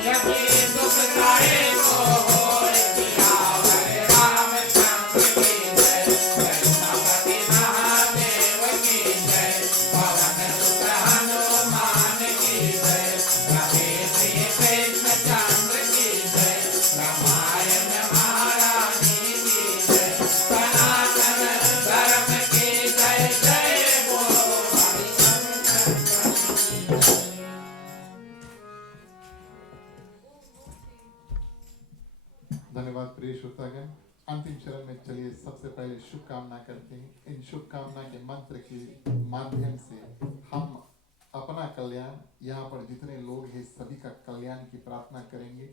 यही दुखदाई को होय सियावर रामचंद्र की जय। गणपति महादेव की जय। पवन सुत हनुमान की जय। रहे श्री कृष्णचंद्र की जय। रामायण महारानी की जय। सनातन धर्म की जय जय बोलो हरिशंकर। धन्यवाद प्रिय श्रोतागण। अंतिम चरण में चलिए सबसे पहले शुभकामना करते हैं। इन शुभकामना के मंत्र के माध्यम से हम अपना कल्याण, यहाँ पर जितने लोग हैं सभी का कल्याण की प्रार्थना करेंगे।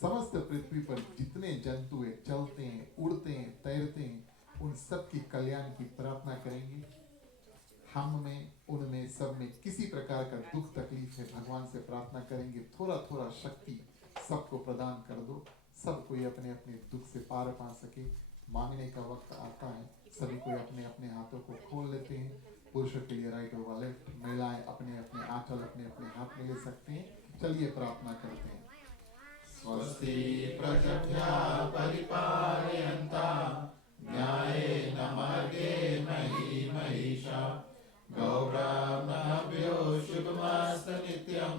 समस्त पृथ्वी पर जितने जंतु हैं, चलते हैं, उड़ते हैं, तैरते हैं, उन सब की कल्याण की प्रार्थना करेंगे। हम में, उनमें, सब में किसी प्रकार का दुख तकलीफ है, भगवान से प्रार्थना करेंगे थोड़ा थोड़ा शक्ति सबको प्रदान कर दो। सब कोई अपने अपने दुख से पार पा सके। मांगने का वक्त आता है, सभी कोई अपने अपने हाथों को खोल लेते हैं। पुरुषों के लिए राइट ओवर लेफ्ट, महिलाएं अपने अपने आंचल अपने अपने हाथ में ले सकते हैं। चलिए प्रार्थना करते हैं। स्वस्ति प्रजभ्यः परिपालयन्तां न्यायेन मार्गेण मही महिषा गौब्राह्मणेभ्यो शुभमस्तु नित्यं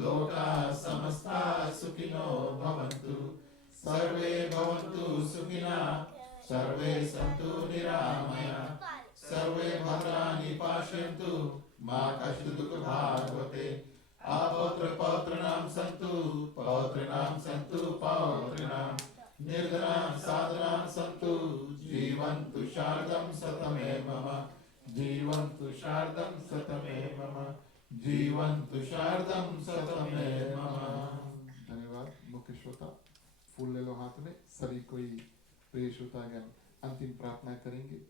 लोकाः समस्ताः सुखिनो भवन्तु सर्वे भवन्तु सुखिनः सर्वे सन्तु निरामयाः सर्वे भद्राणि पश्यन्तु मा कश्चित् दुःखभाग् अपौत्रपौत्राणां सन्तु पौत्राणां सन्तु पौत्राणां निर्धनां साधनां सन्तु जीवन्तु शारदं शतमेव मम जीवन्तु शारदं शतमेव मम जीवन्तु शारदं शतमेव मम। धन्यवाद। मुख्य श्रोता फूल ले लो हाथ में। सभी कोई प्रिय श्रोतागण अंतिम प्रार्थना करेंगे।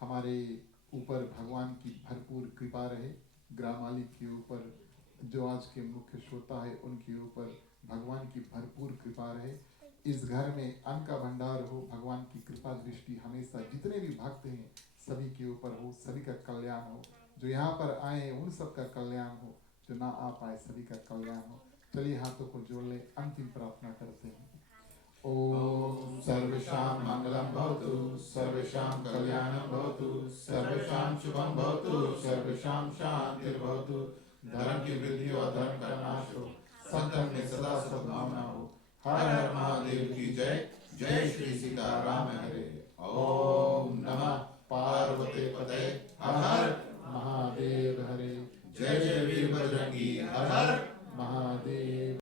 हमारे ऊपर भगवान की भरपूर कृपा रहे। ग्राम मालिक के ऊपर, जो आज के मुख्य श्रोता है, उनके ऊपर भगवान की भरपूर कृपा रहे। इस घर में अन्न का भंडार हो। भगवान की कृपा दृष्टि हमेशा जितने भी भक्त हैं सभी के ऊपर हो। सभी का कल्याण हो। जो यहाँ पर आए उन सब का कल्याण हो। जो ना आ पाए सभी का कल्याण हो। चलिए हाथों को जोड़ ले, अंतिम प्रार्थना करते हैं। ओम सर्वेषां मंगलं भवतु सर्वेषां कल्याणं भवतु सर्वेषां शुभं भवतु सर्वेषां शांतिर्भवतु। धर्म की वृद्धि और धर्म का नाश हो। संतन में सदा सद्भावना हो। हर हर महादेव की जय। जय श्री सीताराम हरे। ओम नमः पार्वती पते हर हर महादेव हरे। जय जय वीर बजरंगी हर हर महादेव।